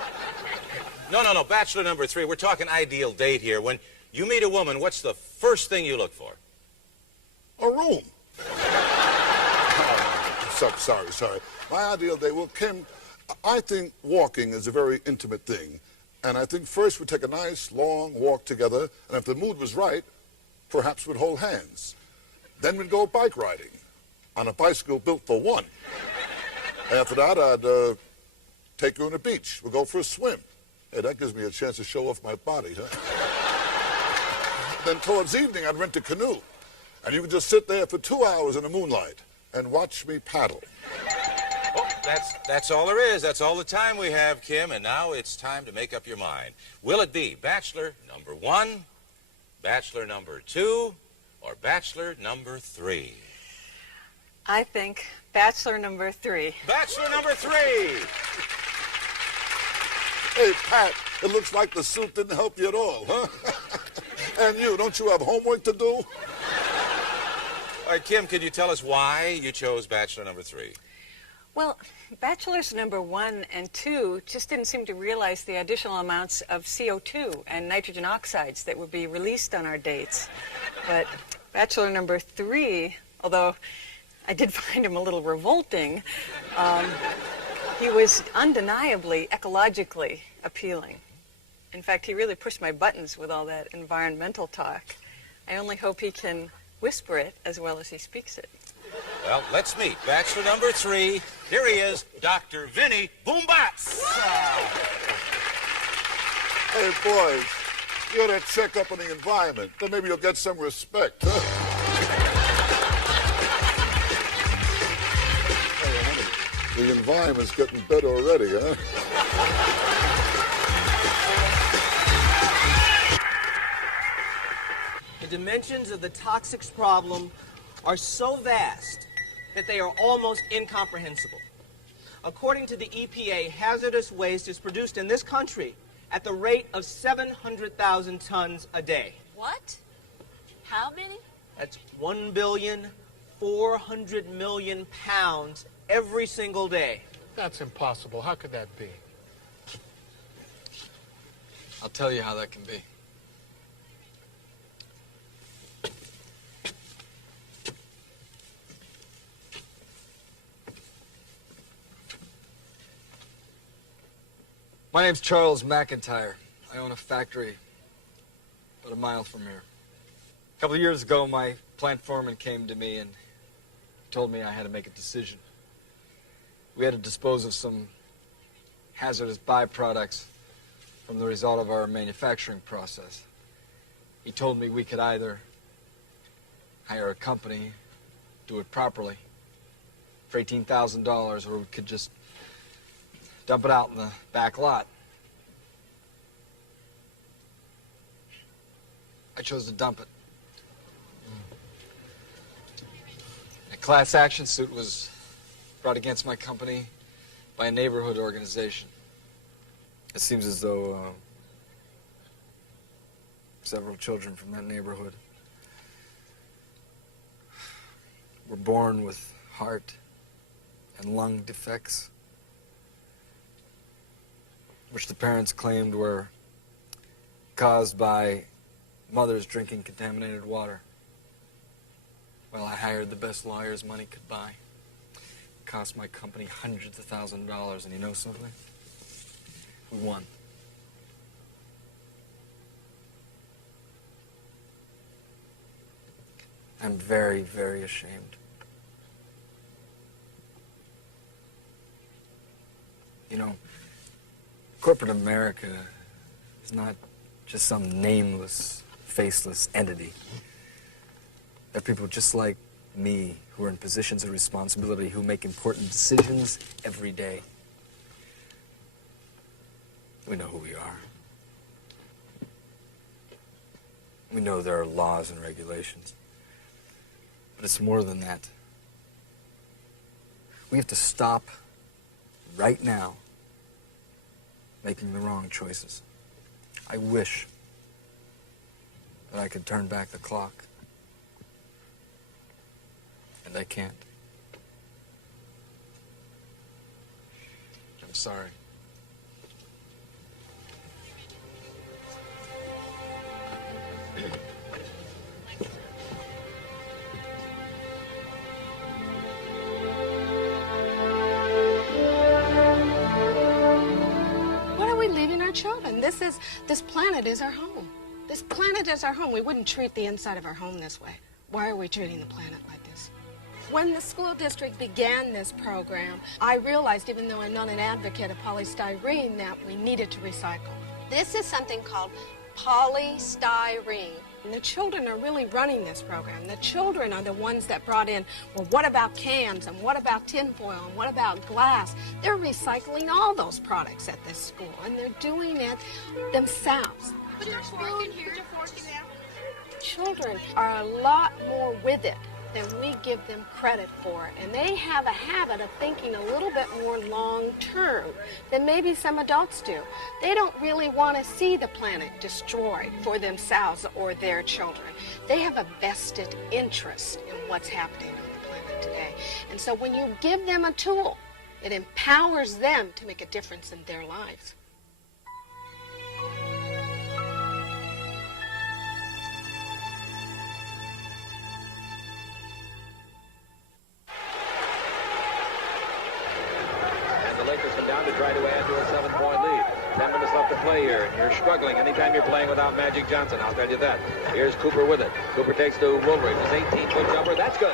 No, bachelor number 3, we're talking ideal date here. When you meet a woman, what's the first thing you look for? A room. Sorry. My ideal date, well, Kim, I think walking is a very intimate thing. And I think first we'd take a nice, long walk together, and if the mood was right, perhaps we'd hold hands. Then we'd go bike riding on a bicycle built for one. After that, I'd take her on the beach. We'll go for a swim. Hey, that gives me a chance to show off my body, huh? Then towards evening, I'd rent a canoe. And you could just sit there for 2 hours in the moonlight and watch me paddle. Oh, that's all there is. That's all the time we have, Kim. And now it's time to make up your mind. Will it be bachelor number 1, bachelor number 2, or bachelor number 3? I think bachelor number 3. Bachelor number 3! Hey, Pat, it looks like the suit didn't help you at all, huh? And you, don't you have homework to do? All right, Kim, could you tell us why you chose bachelor number 3? Well, bachelors number 1 and 2 just didn't seem to realize the additional amounts of CO2 and nitrogen oxides that would be released on our dates. But bachelor number 3, although I did find him a little revolting, he was undeniably ecologically appealing. In fact, he really pushed my buttons with all that environmental talk. I only hope he can whisper it as well as he speaks it. Well, let's meet bachelor number 3. Here he is, Dr. Vinny Boombats. Hey, boys, you ought to check up on the environment. Then maybe you'll get some respect, huh? Hey, honey, the environment's getting better already, huh? The dimensions of the toxics problem are so vast that they are almost incomprehensible. According to the EPA, hazardous waste is produced in this country at the rate of 700,000 tons a day. What? How many? That's 1,400,000,000 pounds every single day. That's impossible. How could that be? I'll tell you how that can be. My name's Charles McIntyre. I own a factory about a mile from here. A couple of years ago, my plant foreman came to me and told me I had to make a decision. We had to dispose of some hazardous byproducts from the result of our manufacturing process. He told me we could either hire a company, do it properly, for $18,000, or we could just dump it out in the back lot. I chose to dump it. A class action suit was brought against my company by a neighborhood organization. It seems as though several children from that neighborhood were born with heart and lung defects, which the parents claimed were caused by mothers drinking contaminated water. Well, I hired the best lawyers money could buy. It cost my company hundreds of thousands of dollars, and you know something? We won. I'm very, very ashamed. You know, corporate America is not just some nameless, faceless entity. They're people just like me who are in positions of responsibility, who make important decisions every day. We know who we are. We know there are laws and regulations. But it's more than that. We have to stop right now making the wrong choices. I wish that I could turn back the clock. And I can't. I'm sorry. And this planet is our home. This planet is our home. We wouldn't treat the inside of our home this way. Why are we treating the planet like this? When the school district began this program, I realized, even though I'm not an advocate of polystyrene, that we needed to recycle. This is something called polystyrene. And the children are really running this program. The children are the ones that brought in, well, what about cans, and what about tinfoil, and what about glass? They're recycling all those products at this school, and they're doing it themselves. Put your fork in here. Put your fork in there. Children are a lot more with it than we give them credit for, and they have a habit of thinking a little bit more long-term than maybe some adults do. They don't really want to see the planet destroyed for themselves or their children. They have a vested interest in what's happening on the planet today. And so when you give them a tool, it empowers them to make a difference in their lives. Come down to try to add to a 7-point lead. 10 minutes left to play here. You're struggling anytime you're playing without Magic Johnson. I'll tell you that. Here's Cooper with it. Cooper takes to Woolridge. His 18-foot jumper. That's good.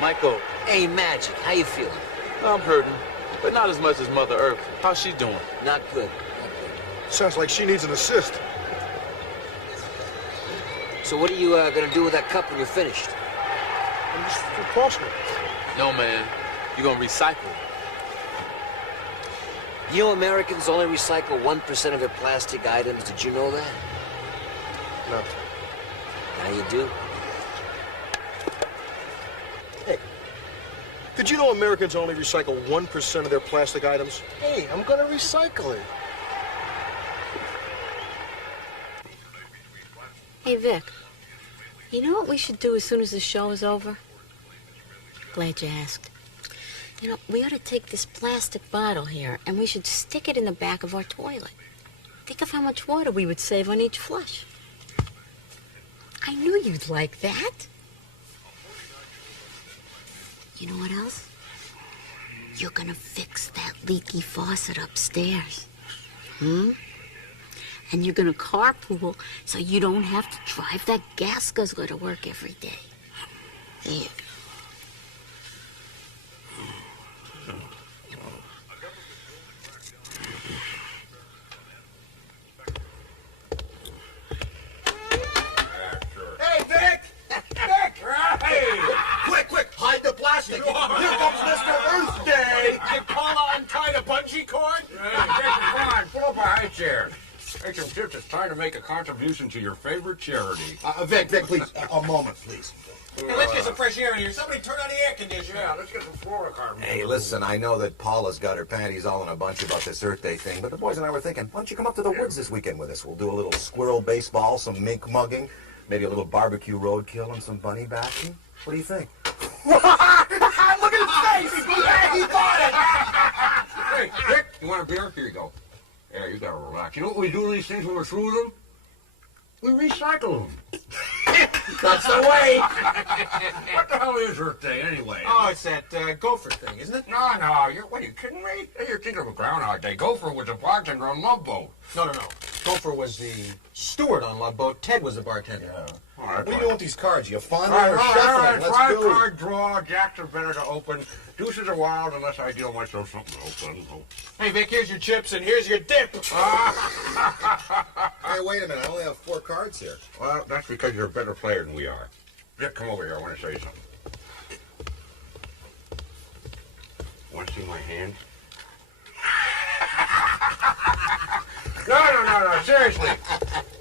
Michael, hey, Magic, how you feeling? I'm hurting, but not as much as Mother Earth. How's she doing? Not good. Sounds like she needs an assist. So what are you gonna do with that cup when you're finished? I'm just tossing it. No, man. You're gonna recycle. You know Americans only recycle 1% of their plastic items. Did you know that? No. Now you do. Did you know Americans only recycle 1% of their plastic items? Hey, I'm gonna recycle it. Hey, Vic, you know what we should do as soon as the show is over? Glad you asked. You know, we ought to take this plastic bottle here, and we should stick it in the back of our toilet. Think of how much water we would save on each flush. I knew you'd like that. You know what else? You're gonna fix that leaky faucet upstairs. And you're gonna carpool so you don't have to drive that gas guzzler to work every day. There you go. Hey, Vic! Vic! Hey! Quick! Hide the plastic! Here comes Mr. Earth Day! Hey, Paula, untie the bungee cord? Hey, come on, pull up a high chair. Take some tips. It's time to make a contribution to your favorite charity. Vic, please. A moment, please. Hey, let's get some fresh air in here. Somebody turn on the air conditioner. Yeah, let's get some fluorocarbon. Hey, listen, I know that Paula's got her panties all in a bunch about this Earth Day thing, but the boys and I were thinking, why don't you come up to the woods this weekend with us? We'll do a little squirrel baseball, some mink mugging, maybe a little barbecue roadkill and some bunny bashing. What do you think? Look at his face! He bought Hey, Dick, you want a beer? Here you go. Yeah, you gotta relax. You know what we do to these things when we're through them? We recycle them. That's the way. What the hell is Earth Day anyway? Oh, it's that gopher thing, isn't it? No, what are you kidding me? Hey, you're thinking of a Groundhog Day. Gopher was a bartender on Love Boat. No. Gopher was the steward on Love Boat. Ted was the bartender. Yeah. All right, What are you doing with these cards? You fondling All or right, shuffling? Let's five go. card draw. Jacks are better to open. Deuces are wild unless I deal myself something open. Hey, Vic, here's your chips and here's your dip. Hey, wait a minute. I only have 4 cards here. Well, that's because you're a better player than we are. Dick, come over here. I want to show you something. Want to see my hand? No.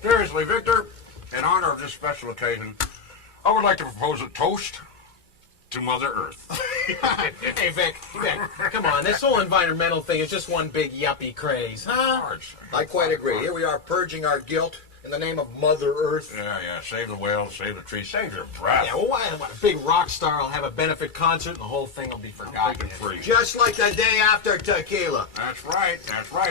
Seriously, Victor, in honor of this special occasion, I would like to propose a toast to Mother Earth. Hey, Vic, come on. This whole environmental thing is just one big yuppie craze, huh? I quite agree. Here we are purging our guilt in the name of Mother Earth. Yeah, save the whales, save the trees, save your breath. Yeah, well, what, a big rock star will have a benefit concert and the whole thing will be forgotten. Just like the day after tequila. That's right.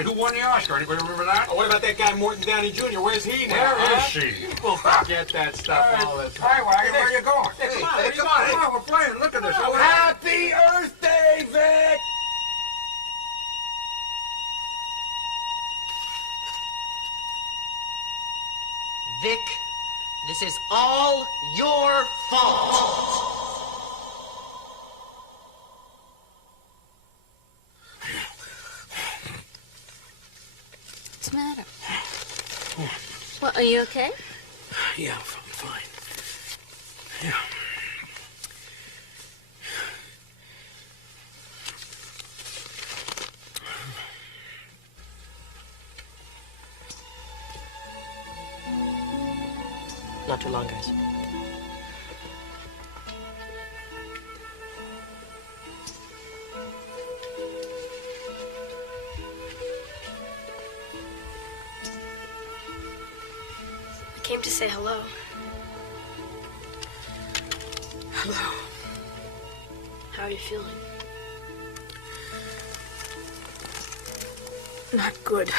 Who won the Oscar? Anybody remember that? Oh, what about that guy Morton Downey Jr.? Where's he now? Where is she? People forget that stuff all the time. Hi, Wagon, where are you going? Hey, come on, we're playing. Look at this. Happy Earth Day, Vic! Vic, this is all your fault. What's the matter? What, are you okay? Yeah, I'm fine. Yeah. Not too long, guys. I came to say hello. Hello. How are you feeling? Not good.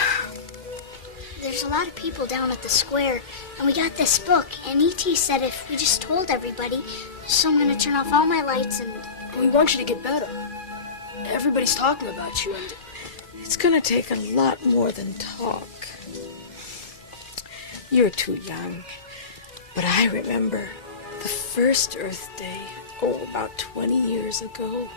There's a lot of people down at the square, and we got this book, and E.T. said if we just told everybody, so I'm gonna turn off all my lights and... We want you to get better. Everybody's talking about you, and... It's gonna take a lot more than talk. You're too young, but I remember the first Earth Day, about 20 years ago.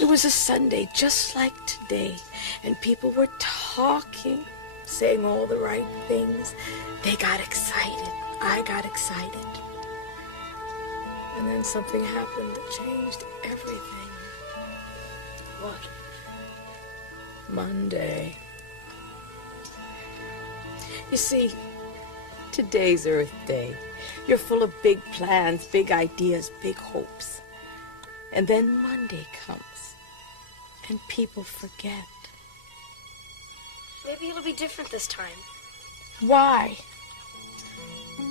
It was a Sunday just like today, and people were talking, saying all the right things. They got excited. I got excited. And then something happened that changed everything. What? Monday. You see, today's Earth Day. You're full of big plans, big ideas, big hopes. And then Monday comes, and people forget. Maybe it'll be different this time. Why?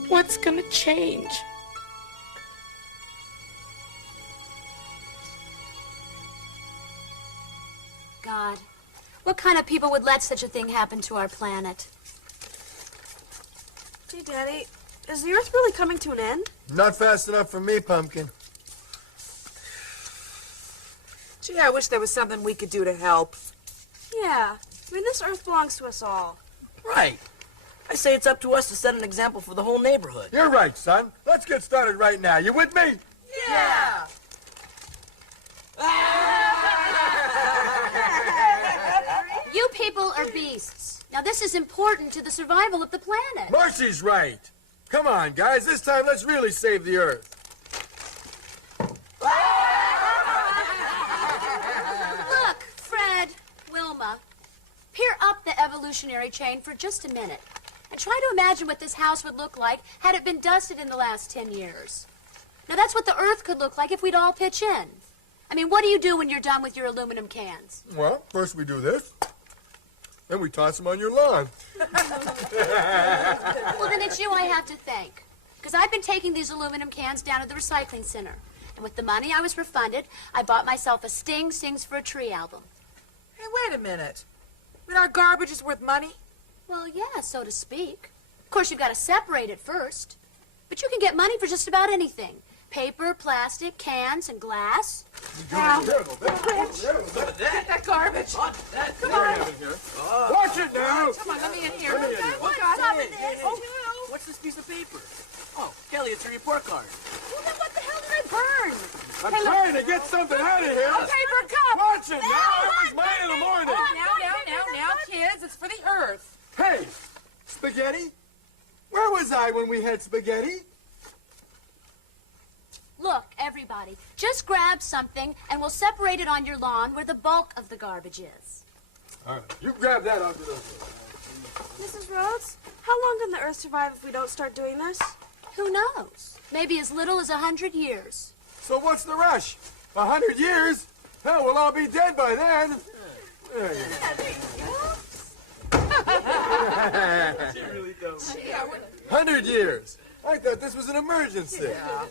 What's gonna change? God, what kind of people would let such a thing happen to our planet? Gee, Daddy, is the Earth really coming to an end? Not fast enough for me, Pumpkin. Gee, I wish there was something we could do to help. Yeah. I mean, this Earth belongs to us all. Right. I say it's up to us to set an example for the whole neighborhood. You're right, son. Let's get started right now. You with me? Yeah! You people are beasts. Now, this is important to the survival of the planet. Marcy's right. Come on, guys. This time, let's really save the Earth. Look, Fred, Wilma, peer up the evolutionary chain for just a minute and try to imagine what this house would look like had it been dusted in the last 10 years. Now, that's what the Earth could look like if we'd all pitch in. I mean, what do you do when you're done with your aluminum cans? Well, first we do this. Then we toss them on your lawn. Well, then it's you I have to thank. Because I've been taking these aluminum cans down to the recycling center. And with the money I was refunded, I bought myself a Sting Sings for a Tree album. Hey, wait a minute. I mean, our garbage is worth money? Well, yeah, so to speak. Of course, you've got to separate it first. But you can get money for just about anything. Paper, plastic, cans, and glass. Get that garbage. Come on. Watch it now. Come on, let me in here. What's this piece of paper? Oh, Kelly, it's your report card. Well, then what the hell did I burn? I'm trying to get something out of here. A paper cup. Watch it now. It was mine in the morning. Now, kids, it's for the Earth. Hey, spaghetti? Where was I when we had spaghetti? Look, everybody, just grab something and we'll separate it on your lawn where the bulk of the garbage is. All right, you grab that onto the... Mrs. Rhodes, how long can the Earth survive if we don't start doing this? Who knows? Maybe as little as 100 years. So what's the rush? 100 years? Hell, we'll all be dead by then. There you go. really don't. 100 years. I thought this was an emergency. Yeah.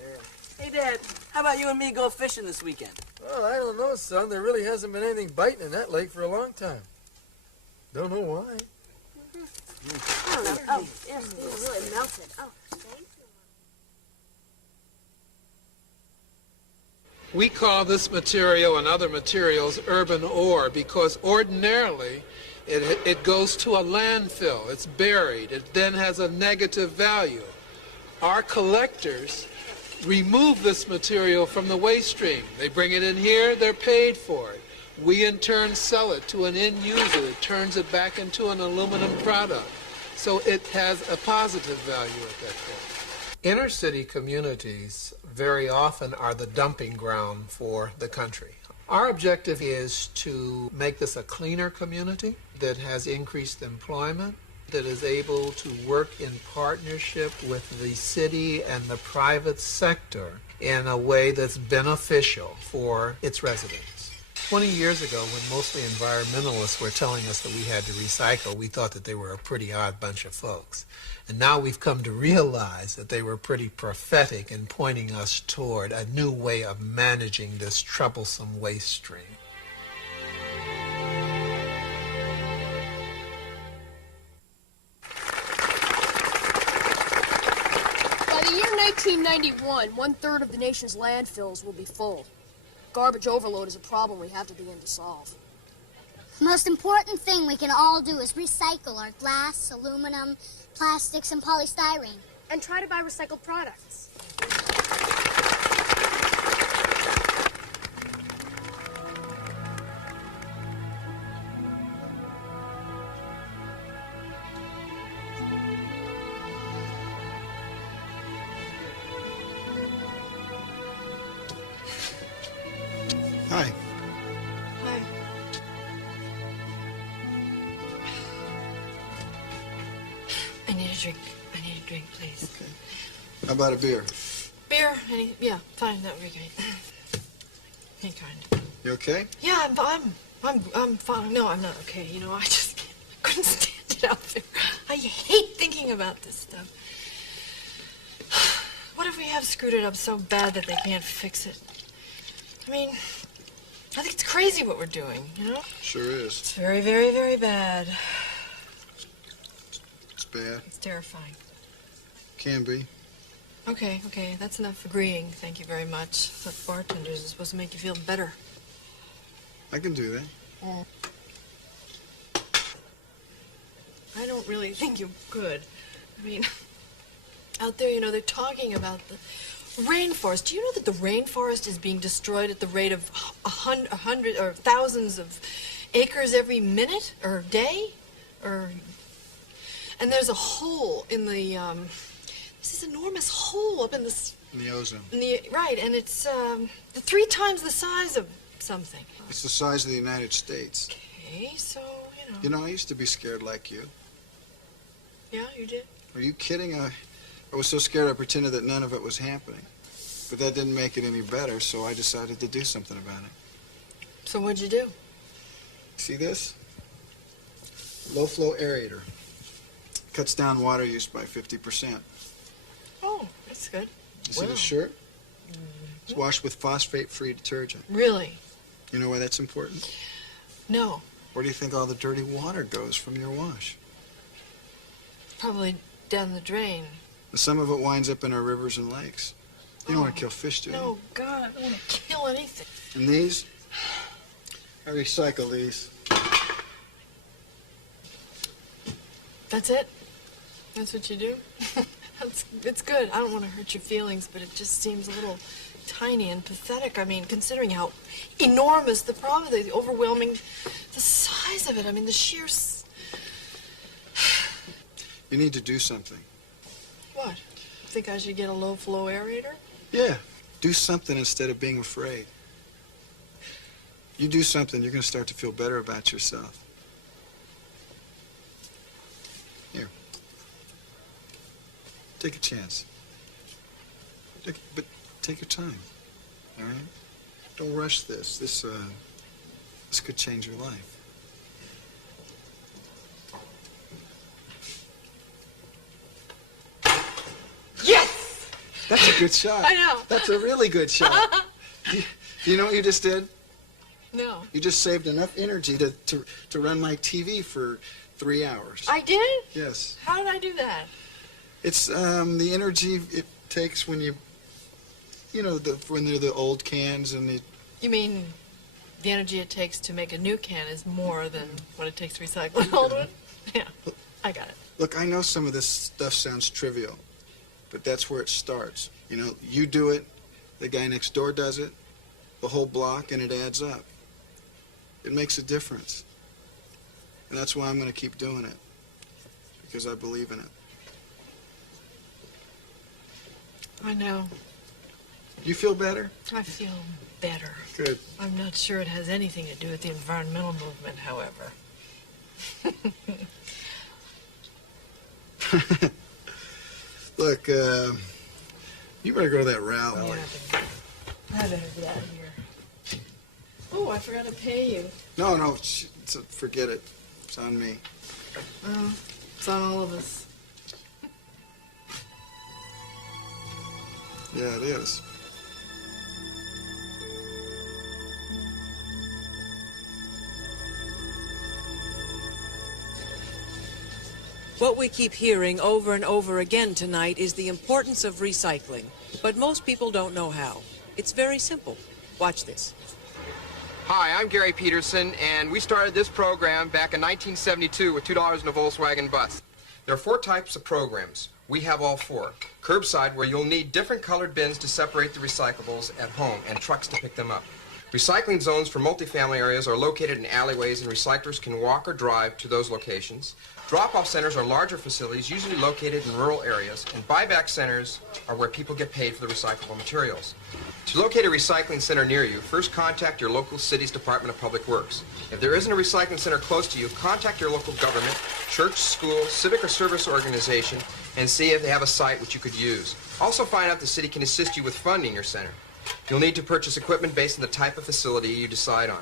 Hey, Dad, how about you and me go fishing this weekend? Well, I don't know, son. There really hasn't been anything biting in that lake for a long time. Don't know why. I don't know. Oh, yes, these are really melted. Oh, thank you. We call this material and other materials urban ore because ordinarily it goes to a landfill. It's buried. It then has a negative value. Our collectors remove this material from the waste stream. They bring it in here, they're paid for it. We in turn sell it to an end user that turns it back into an aluminum product. So it has a positive value at that point. Inner city communities very often are the dumping ground for the country. Our objective is to make this a cleaner community that has increased employment, that is able to work in partnership with the city and the private sector in a way that's beneficial for its residents. 20 years ago, when mostly environmentalists were telling us that we had to recycle, we thought that they were a pretty odd bunch of folks. And now we've come to realize that they were pretty prophetic in pointing us toward a new way of managing this troublesome waste stream. By the year 1991, 1/3 of the nation's landfills will be full. Garbage overload is a problem we have to begin to solve. The most important thing we can all do is recycle our glass, aluminum, plastics, and polystyrene. And try to buy recycled products. Hi. Hi. I need a drink. I need a drink, please. Okay. How about a beer? Beer? Yeah, fine. That would be great. Any kind. You okay? Yeah, I'm fine. No, I'm not okay. You know, I just couldn't stand it out there. I hate thinking about this stuff. What if we have screwed it up so bad that they can't fix it? I mean, I think it's crazy what we're doing, you know? Sure is. It's very, very, very bad. It's bad. It's terrifying. Can be. Okay, that's enough agreeing. Thank you very much. But bartenders are supposed to make you feel better. I can do that. I don't really think you could. I mean, out there, you know, they're talking about the rainforest. Do you know that the rainforest is being destroyed at the rate of 100 or thousands of acres every minute or day? And there's a hole in the, this enormous hole up in the... In the ozone. Right, and it's 3 times the size of something. It's the size of the United States. Okay, so, you know. You know, I used to be scared like you. Yeah, you did? Are you kidding? I was so scared I pretended that none of it was happening. But that didn't make it any better, so I decided to do something about it. So what'd you do? See this? Low-flow aerator. Cuts down water use by 50%. Oh, that's good. You see this shirt? It's washed with phosphate-free detergent. Really? You know why that's important? No. Where do you think all the dirty water goes from your wash? Probably down the drain. And some of it winds up in our rivers and lakes. You don't want to kill fish, do you? No, God, I don't want to kill anything. And these? I recycle these. That's it? That's what you do? It's good. I don't want to hurt your feelings, but it just seems a little tiny and pathetic. I mean, considering how enormous the problem, the overwhelming, the size of it. I mean, the sheer... You need to do something. What? Think I should get a low-flow aerator? Yeah. Do something instead of being afraid. You do something, you're going to start to feel better about yourself. Here. Take a chance. But take your time, all right? Don't rush this. This could change your life. That's a good shot. I know. That's a really good shot. Do you know what you just did? No. You just saved enough energy to run my TV for 3 hours. I did? Yes. How did I do that? It's the energy it takes when when they're the old cans and You mean the energy it takes to make a new can is more than what it takes to recycle an old one? Yeah, I got it. Look, I know some of this stuff sounds trivial, but that's where it starts. You know, you do it, the guy next door does it, the whole block, and it adds up. It makes a difference. And that's why I'm going to keep doing it, because I believe in it. I know. You feel better? I feel better. Good. I'm not sure it has anything to do with the environmental movement, however. Look, you better go to that rally. Yeah, I better get out of here. Oh, I forgot to pay you. No, forget it. It's on me. It's on all of us. Yeah, it is. What we keep hearing over and over again tonight is the importance of recycling, but most people don't know how. It's very simple. Watch this. Hi, I'm Gary Peterson, and we started this program back in 1972 with $2 in a Volkswagen bus. There are 4 types of programs. We have all 4. Curbside, where you'll need different colored bins to separate the recyclables at home and trucks to pick them up. Recycling zones for multifamily areas are located in alleyways, and recyclers can walk or drive to those locations. Drop-off centers are larger facilities, usually located in rural areas, and buyback centers are where people get paid for the recyclable materials. To locate a recycling center near you, first contact your local city's Department of Public Works. If there isn't a recycling center close to you, contact your local government, church, school, civic or service organization, and see if they have a site which you could use. Also find out if the city can assist you with funding your center. You'll need to purchase equipment based on the type of facility you decide on.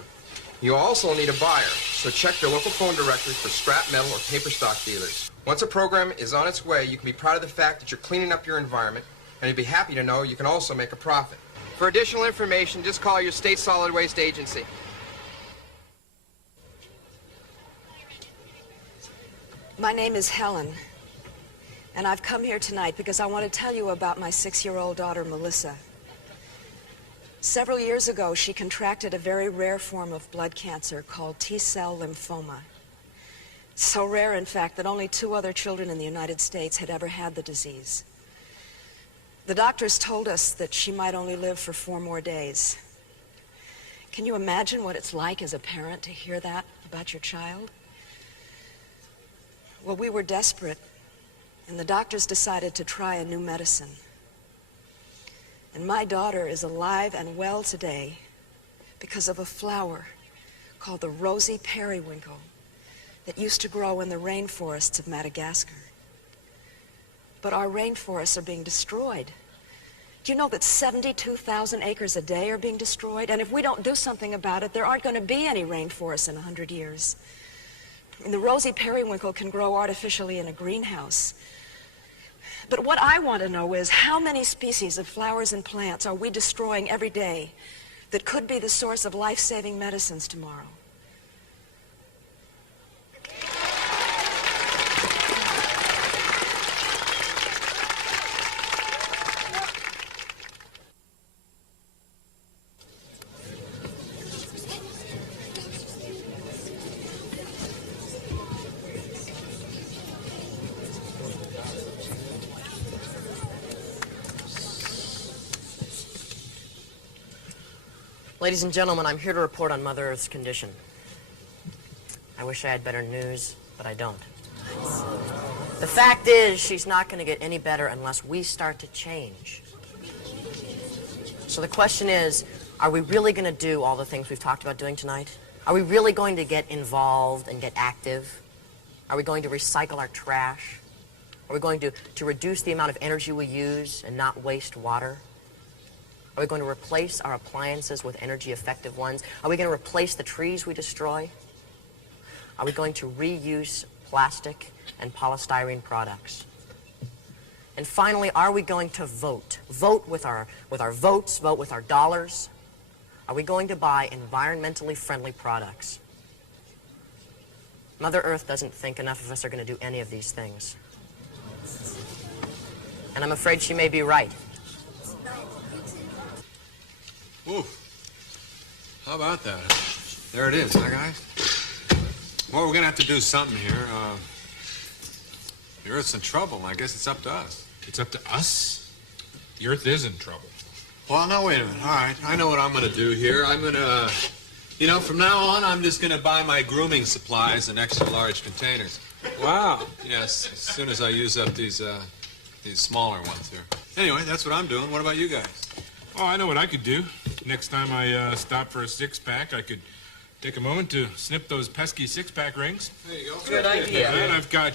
You'll also need a buyer, so check your local phone directory for scrap metal or paper stock dealers. Once a program is on its way, you can be proud of the fact that you're cleaning up your environment, and you'll be happy to know you can also make a profit. For additional information, just call your state solid waste agency. My name is Helen, and I've come here tonight because I want to tell you about my 6-year-old daughter, Melissa. Several years ago, she contracted a very rare form of blood cancer called T-cell lymphoma. So rare, in fact, that only 2 other children in the United States had ever had the disease. The doctors told us that she might only live for 4 more days. Can you imagine what it's like as a parent to hear that about your child? Well, we were desperate, and the doctors decided to try a new medicine. And my daughter is alive and well today because of a flower called the rosy periwinkle that used to grow in the rainforests of Madagascar. But our rainforests are being destroyed. Do you know that 72,000 acres a day are being destroyed? And if we don't do something about it, there aren't going to be any rainforests in 100 years. And the rosy periwinkle can grow artificially in a greenhouse. But what I want to know is how many species of flowers and plants are we destroying every day that could be the source of life-saving medicines tomorrow? Ladies and gentlemen, I'm here to report on Mother Earth's condition. I wish I had better news, but I don't. The fact is, she's not going to get any better unless we start to change. So the question is, are we really going to do all the things we've talked about doing tonight? Are we really going to get involved and get active? Are we going to recycle our trash? Are we going to reduce the amount of energy we use and not waste water? Are we going to replace our appliances with energy-effective ones? Are we going to replace the trees we destroy? Are we going to reuse plastic and polystyrene products? And finally, are we going to vote? Vote with our votes, vote with our dollars. Are we going to buy environmentally friendly products? Mother Earth doesn't think enough of us are going to do any of these things. And I'm afraid she may be right. Ooh. How about that? There it is, huh, guys? Well, we're going to have to do something here. The Earth's in trouble. I guess it's up to us. It's up to us? The Earth is in trouble. Well, no, wait a minute. All right. I know what I'm going to do here. I'm going to, from now on, I'm just going to buy my grooming supplies in extra large containers. Wow. Yes, as soon as I use up these smaller ones here. Anyway, that's what I'm doing. What about you guys? Oh, I know what I could do. Next time I stop for a six-pack, I could take a moment to snip those pesky six-pack rings. There you go. Good idea. And I've got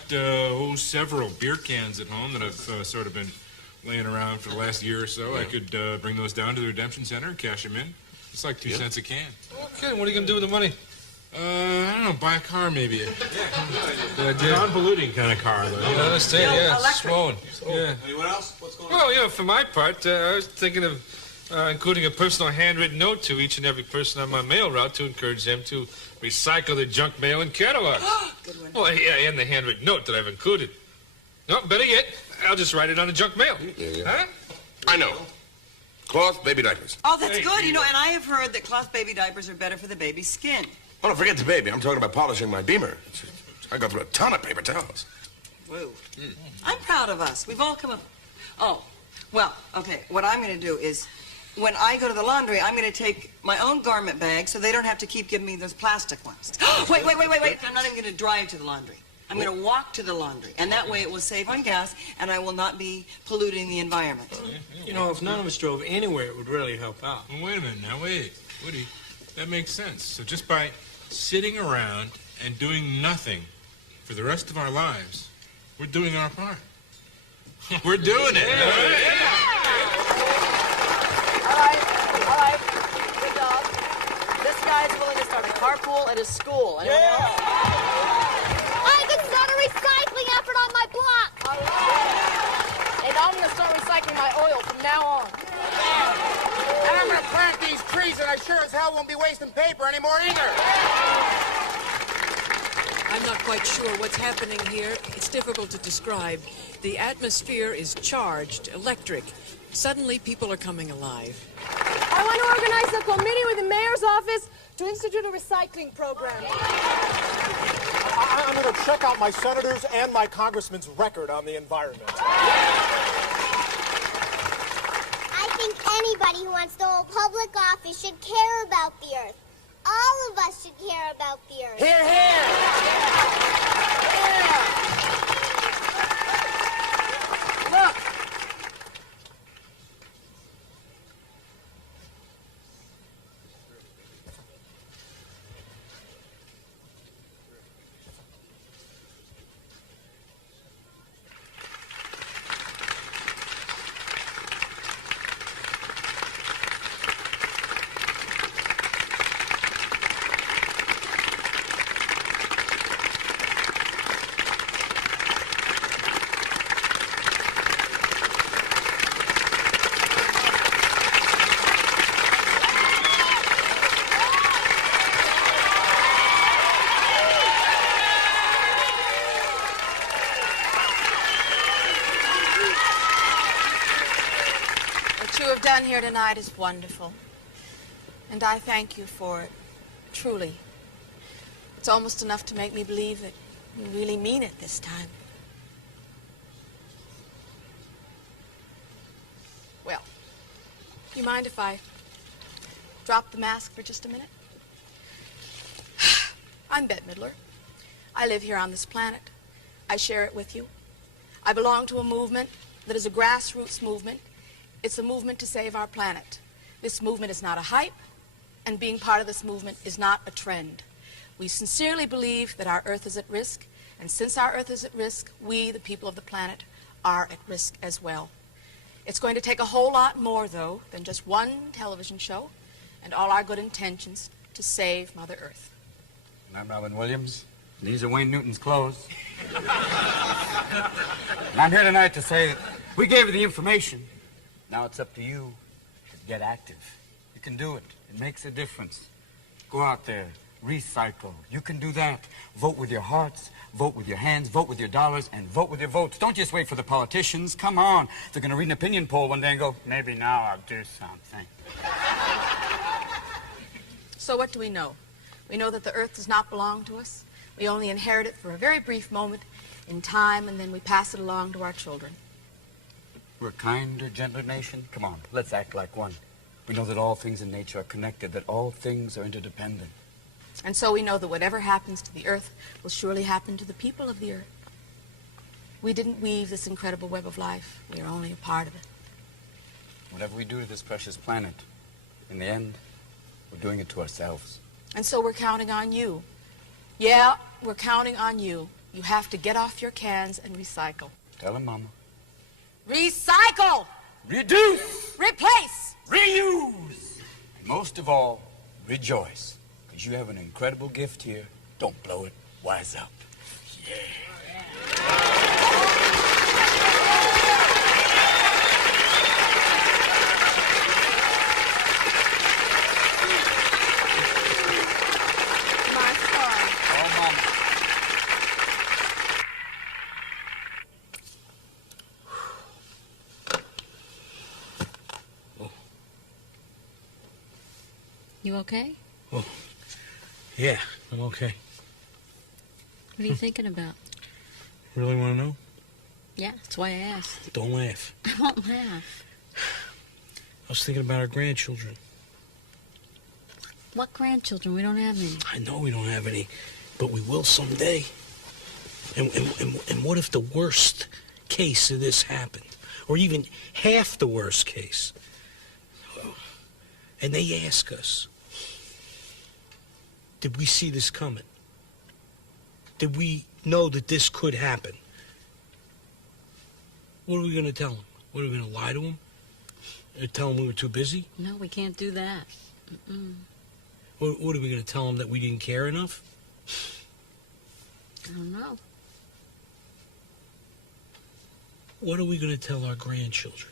several beer cans at home that I've sort of been laying around for the last year or so. Yeah. I could bring those down to the redemption center and cash them in. It's like 2 cents a can. Okay, what are you going to do with the money? I don't know, buy a car maybe. Good idea. Non-polluting kind of car, though. I understand, yeah. Electric. Swollen. Yeah. Anyone else? What's going on? Well, for my part, I was thinking of including a personal handwritten note to each and every person on my mail route to encourage them to recycle their junk mail and catalogs. Good one. Well, yeah, and the handwritten note that I've included. No, better yet, I'll just write it on the junk mail. Yeah. Huh? I know. Cloth baby diapers. Oh, that's good. And I have heard that cloth baby diapers are better for the baby's skin. Oh, don't forget the baby. I'm talking about polishing my Beamer. I go through a ton of paper towels. Whoa. I'm proud of us. We've all come up. Oh, well, okay. What I'm going to do is, when I go to the laundry, I'm going to take my own garment bag so they don't have to keep giving me those plastic ones. Wait. I'm not even going to drive to the laundry. I'm going to walk to the laundry, and that way it will save on gas, and I will not be polluting the environment. If none of us drove anywhere, it would really help out. Well, wait a minute now, wait. Woody, that makes sense. So just by sitting around and doing nothing for the rest of our lives, we're doing our part. We're doing it. All right. Good job. This guy's willing to start a carpool at his school. Anyone else? I can start a recycling effort on my block. All right. And I'm going to start recycling my oil from now on. And I'm going to plant these trees, and I sure as hell won't be wasting paper anymore either. I'm not quite sure what's happening here. It's difficult to describe. The atmosphere is charged, electric. Suddenly, people are coming alive. I want to organize a committee with the mayor's office to institute a recycling program. I'm going to check out my senator's and my congressman's record on the environment. I think anybody who wants to hold public office should care about the earth. All of us should care about the earth. Hear, hear! Look. Done here tonight is wonderful, and I thank you for it, truly. It's almost enough to make me believe that you really mean it this time. Well, you mind if I drop the mask for just a minute? I'm Bette Midler. I live here on this planet. I share it with you. I belong to a movement that is a grassroots movement. It's a movement to save our planet. This movement is not a hype, and being part of this movement is not a trend. We sincerely believe that our Earth is at risk, and since our Earth is at risk, we, the people of the planet, are at risk as well. It's going to take a whole lot more, though, than just one television show and all our good intentions to save Mother Earth. And I'm Robin Williams. These are Wayne Newton's clothes. And I'm here tonight to say that We gave you the information. Now it's up to you to get active. You can do it. It makes a difference. Go out there. Recycle. You can do that. Vote with your hearts. Vote with your hands. Vote with your dollars. And vote with your votes. Don't just wait for the politicians. Come on. They're going to read an opinion poll one day and go, maybe now I'll do something. So what do we know? We know that the earth does not belong to us. We only inherit it for a very brief moment in time, and then we pass it along to our children. We're a kinder, gentler nation. Come on, let's act like one. We know that all things in nature are connected, that all things are interdependent. And so we know that whatever happens to the earth will surely happen to the people of the earth. We didn't weave this incredible web of life. We are only a part of it. Whatever we do to this precious planet, in the end, we're doing it to ourselves. And so we're counting on you. Yeah, we're counting on you. You have to get off your cans and recycle. Tell him, Mama. Recycle! Reduce! Replace! Reuse! And most of all, rejoice. Because you have an incredible gift here. Don't blow it. Wise up. Yeah. You okay? Oh, yeah, I'm okay. What are you thinking about? Really want to know? Yeah, that's why I asked. Don't laugh. I won't laugh. I was thinking about our grandchildren. What grandchildren? We don't have any. I know we don't have any, but we will someday. And what if the worst case of this happened? Or even half the worst case? And they ask us, did we see this coming? Did we know that this could happen? What are we going to tell them? What are we going to lie to them? Tell them we were too busy? No, we can't do that. Mm-mm. What are we going to tell them, that we didn't care enough? I don't know. What are we going to tell our grandchildren?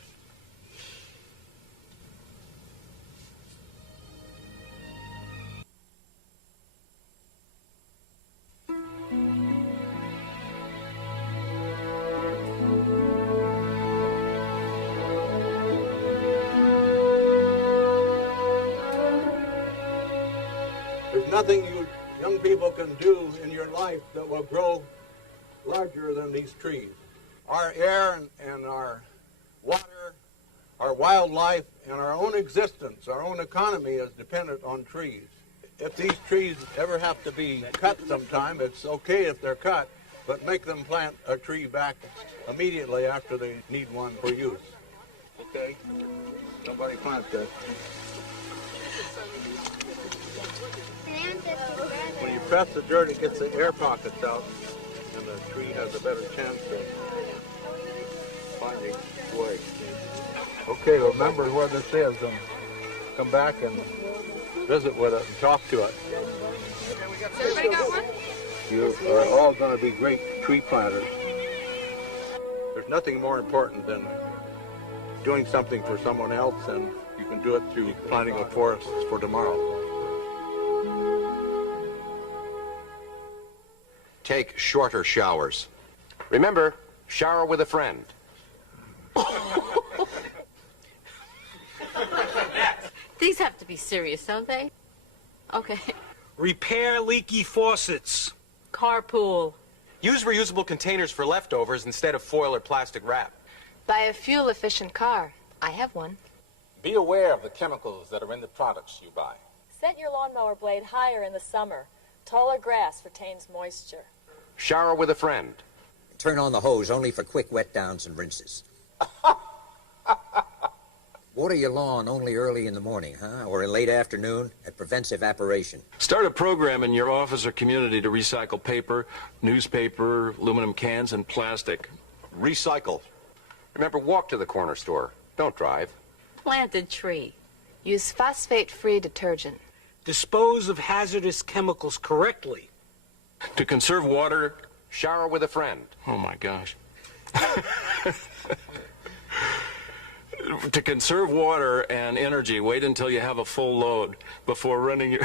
There's nothing you young people can do in your life that will grow larger than these trees. Our air and our water, our wildlife, and our own existence, our own economy is dependent on trees. If these trees ever have to be cut sometime, it's okay if they're cut, but make them plant a tree back immediately after they need one for use. Okay? Somebody plant that. When you press the dirt, it gets the air pockets out, and the tree has a better chance of finding its way. Okay, remember where this is, and come back and visit with it and talk to it. Everybody got one? You are all going to be great tree planters. There's nothing more important than doing something for someone else, and you can do it through planting a forest for tomorrow. Take shorter showers. Remember, shower with a friend. These have to be serious, don't they? Okay. Repair leaky faucets. Carpool. Use reusable containers for leftovers instead of foil or plastic wrap. Buy a fuel-efficient car. I have one. Be aware of the chemicals that are in the products you buy. Set your lawnmower blade higher in the summer. Taller grass retains moisture. Shower with a friend. Turn on the hose only for quick wet downs and rinses. Water your lawn only early in the morning, or in late afternoon. It prevents evaporation. Start a program in your office or community to recycle paper, newspaper, aluminum cans, and plastic. Recycle. Remember, walk to the corner store. Don't drive. Plant a tree. Use phosphate-free detergent. Dispose of hazardous chemicals correctly. To conserve water, shower with a friend. Oh, my gosh. To conserve water and energy, wait until you have a full load before running your...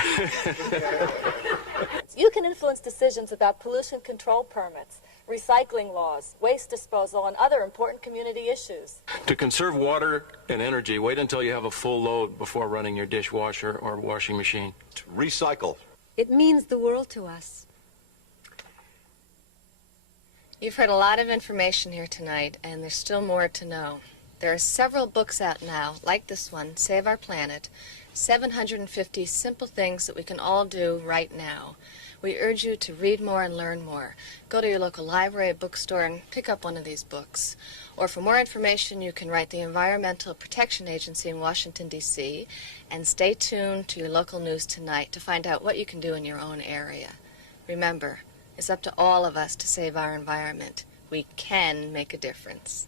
You can influence decisions about pollution control permits, recycling laws, waste disposal, and other important community issues. To conserve water and energy, wait until you have a full load before running your dishwasher or washing machine. To recycle. It means the world to us. You've heard a lot of information here tonight, and there's still more to know. There are several books out now, like this one, Save Our Planet, 750 simple things that we can all do right now. We urge you to read more and learn more. Go to your local library or bookstore and pick up one of these books. Or for more information, you can write the Environmental Protection Agency in Washington, D.C., and stay tuned to your local news tonight to find out what you can do in your own area. Remember, it's up to all of us to save our environment. We can make a difference.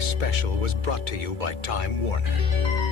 Special was brought to you by Time Warner.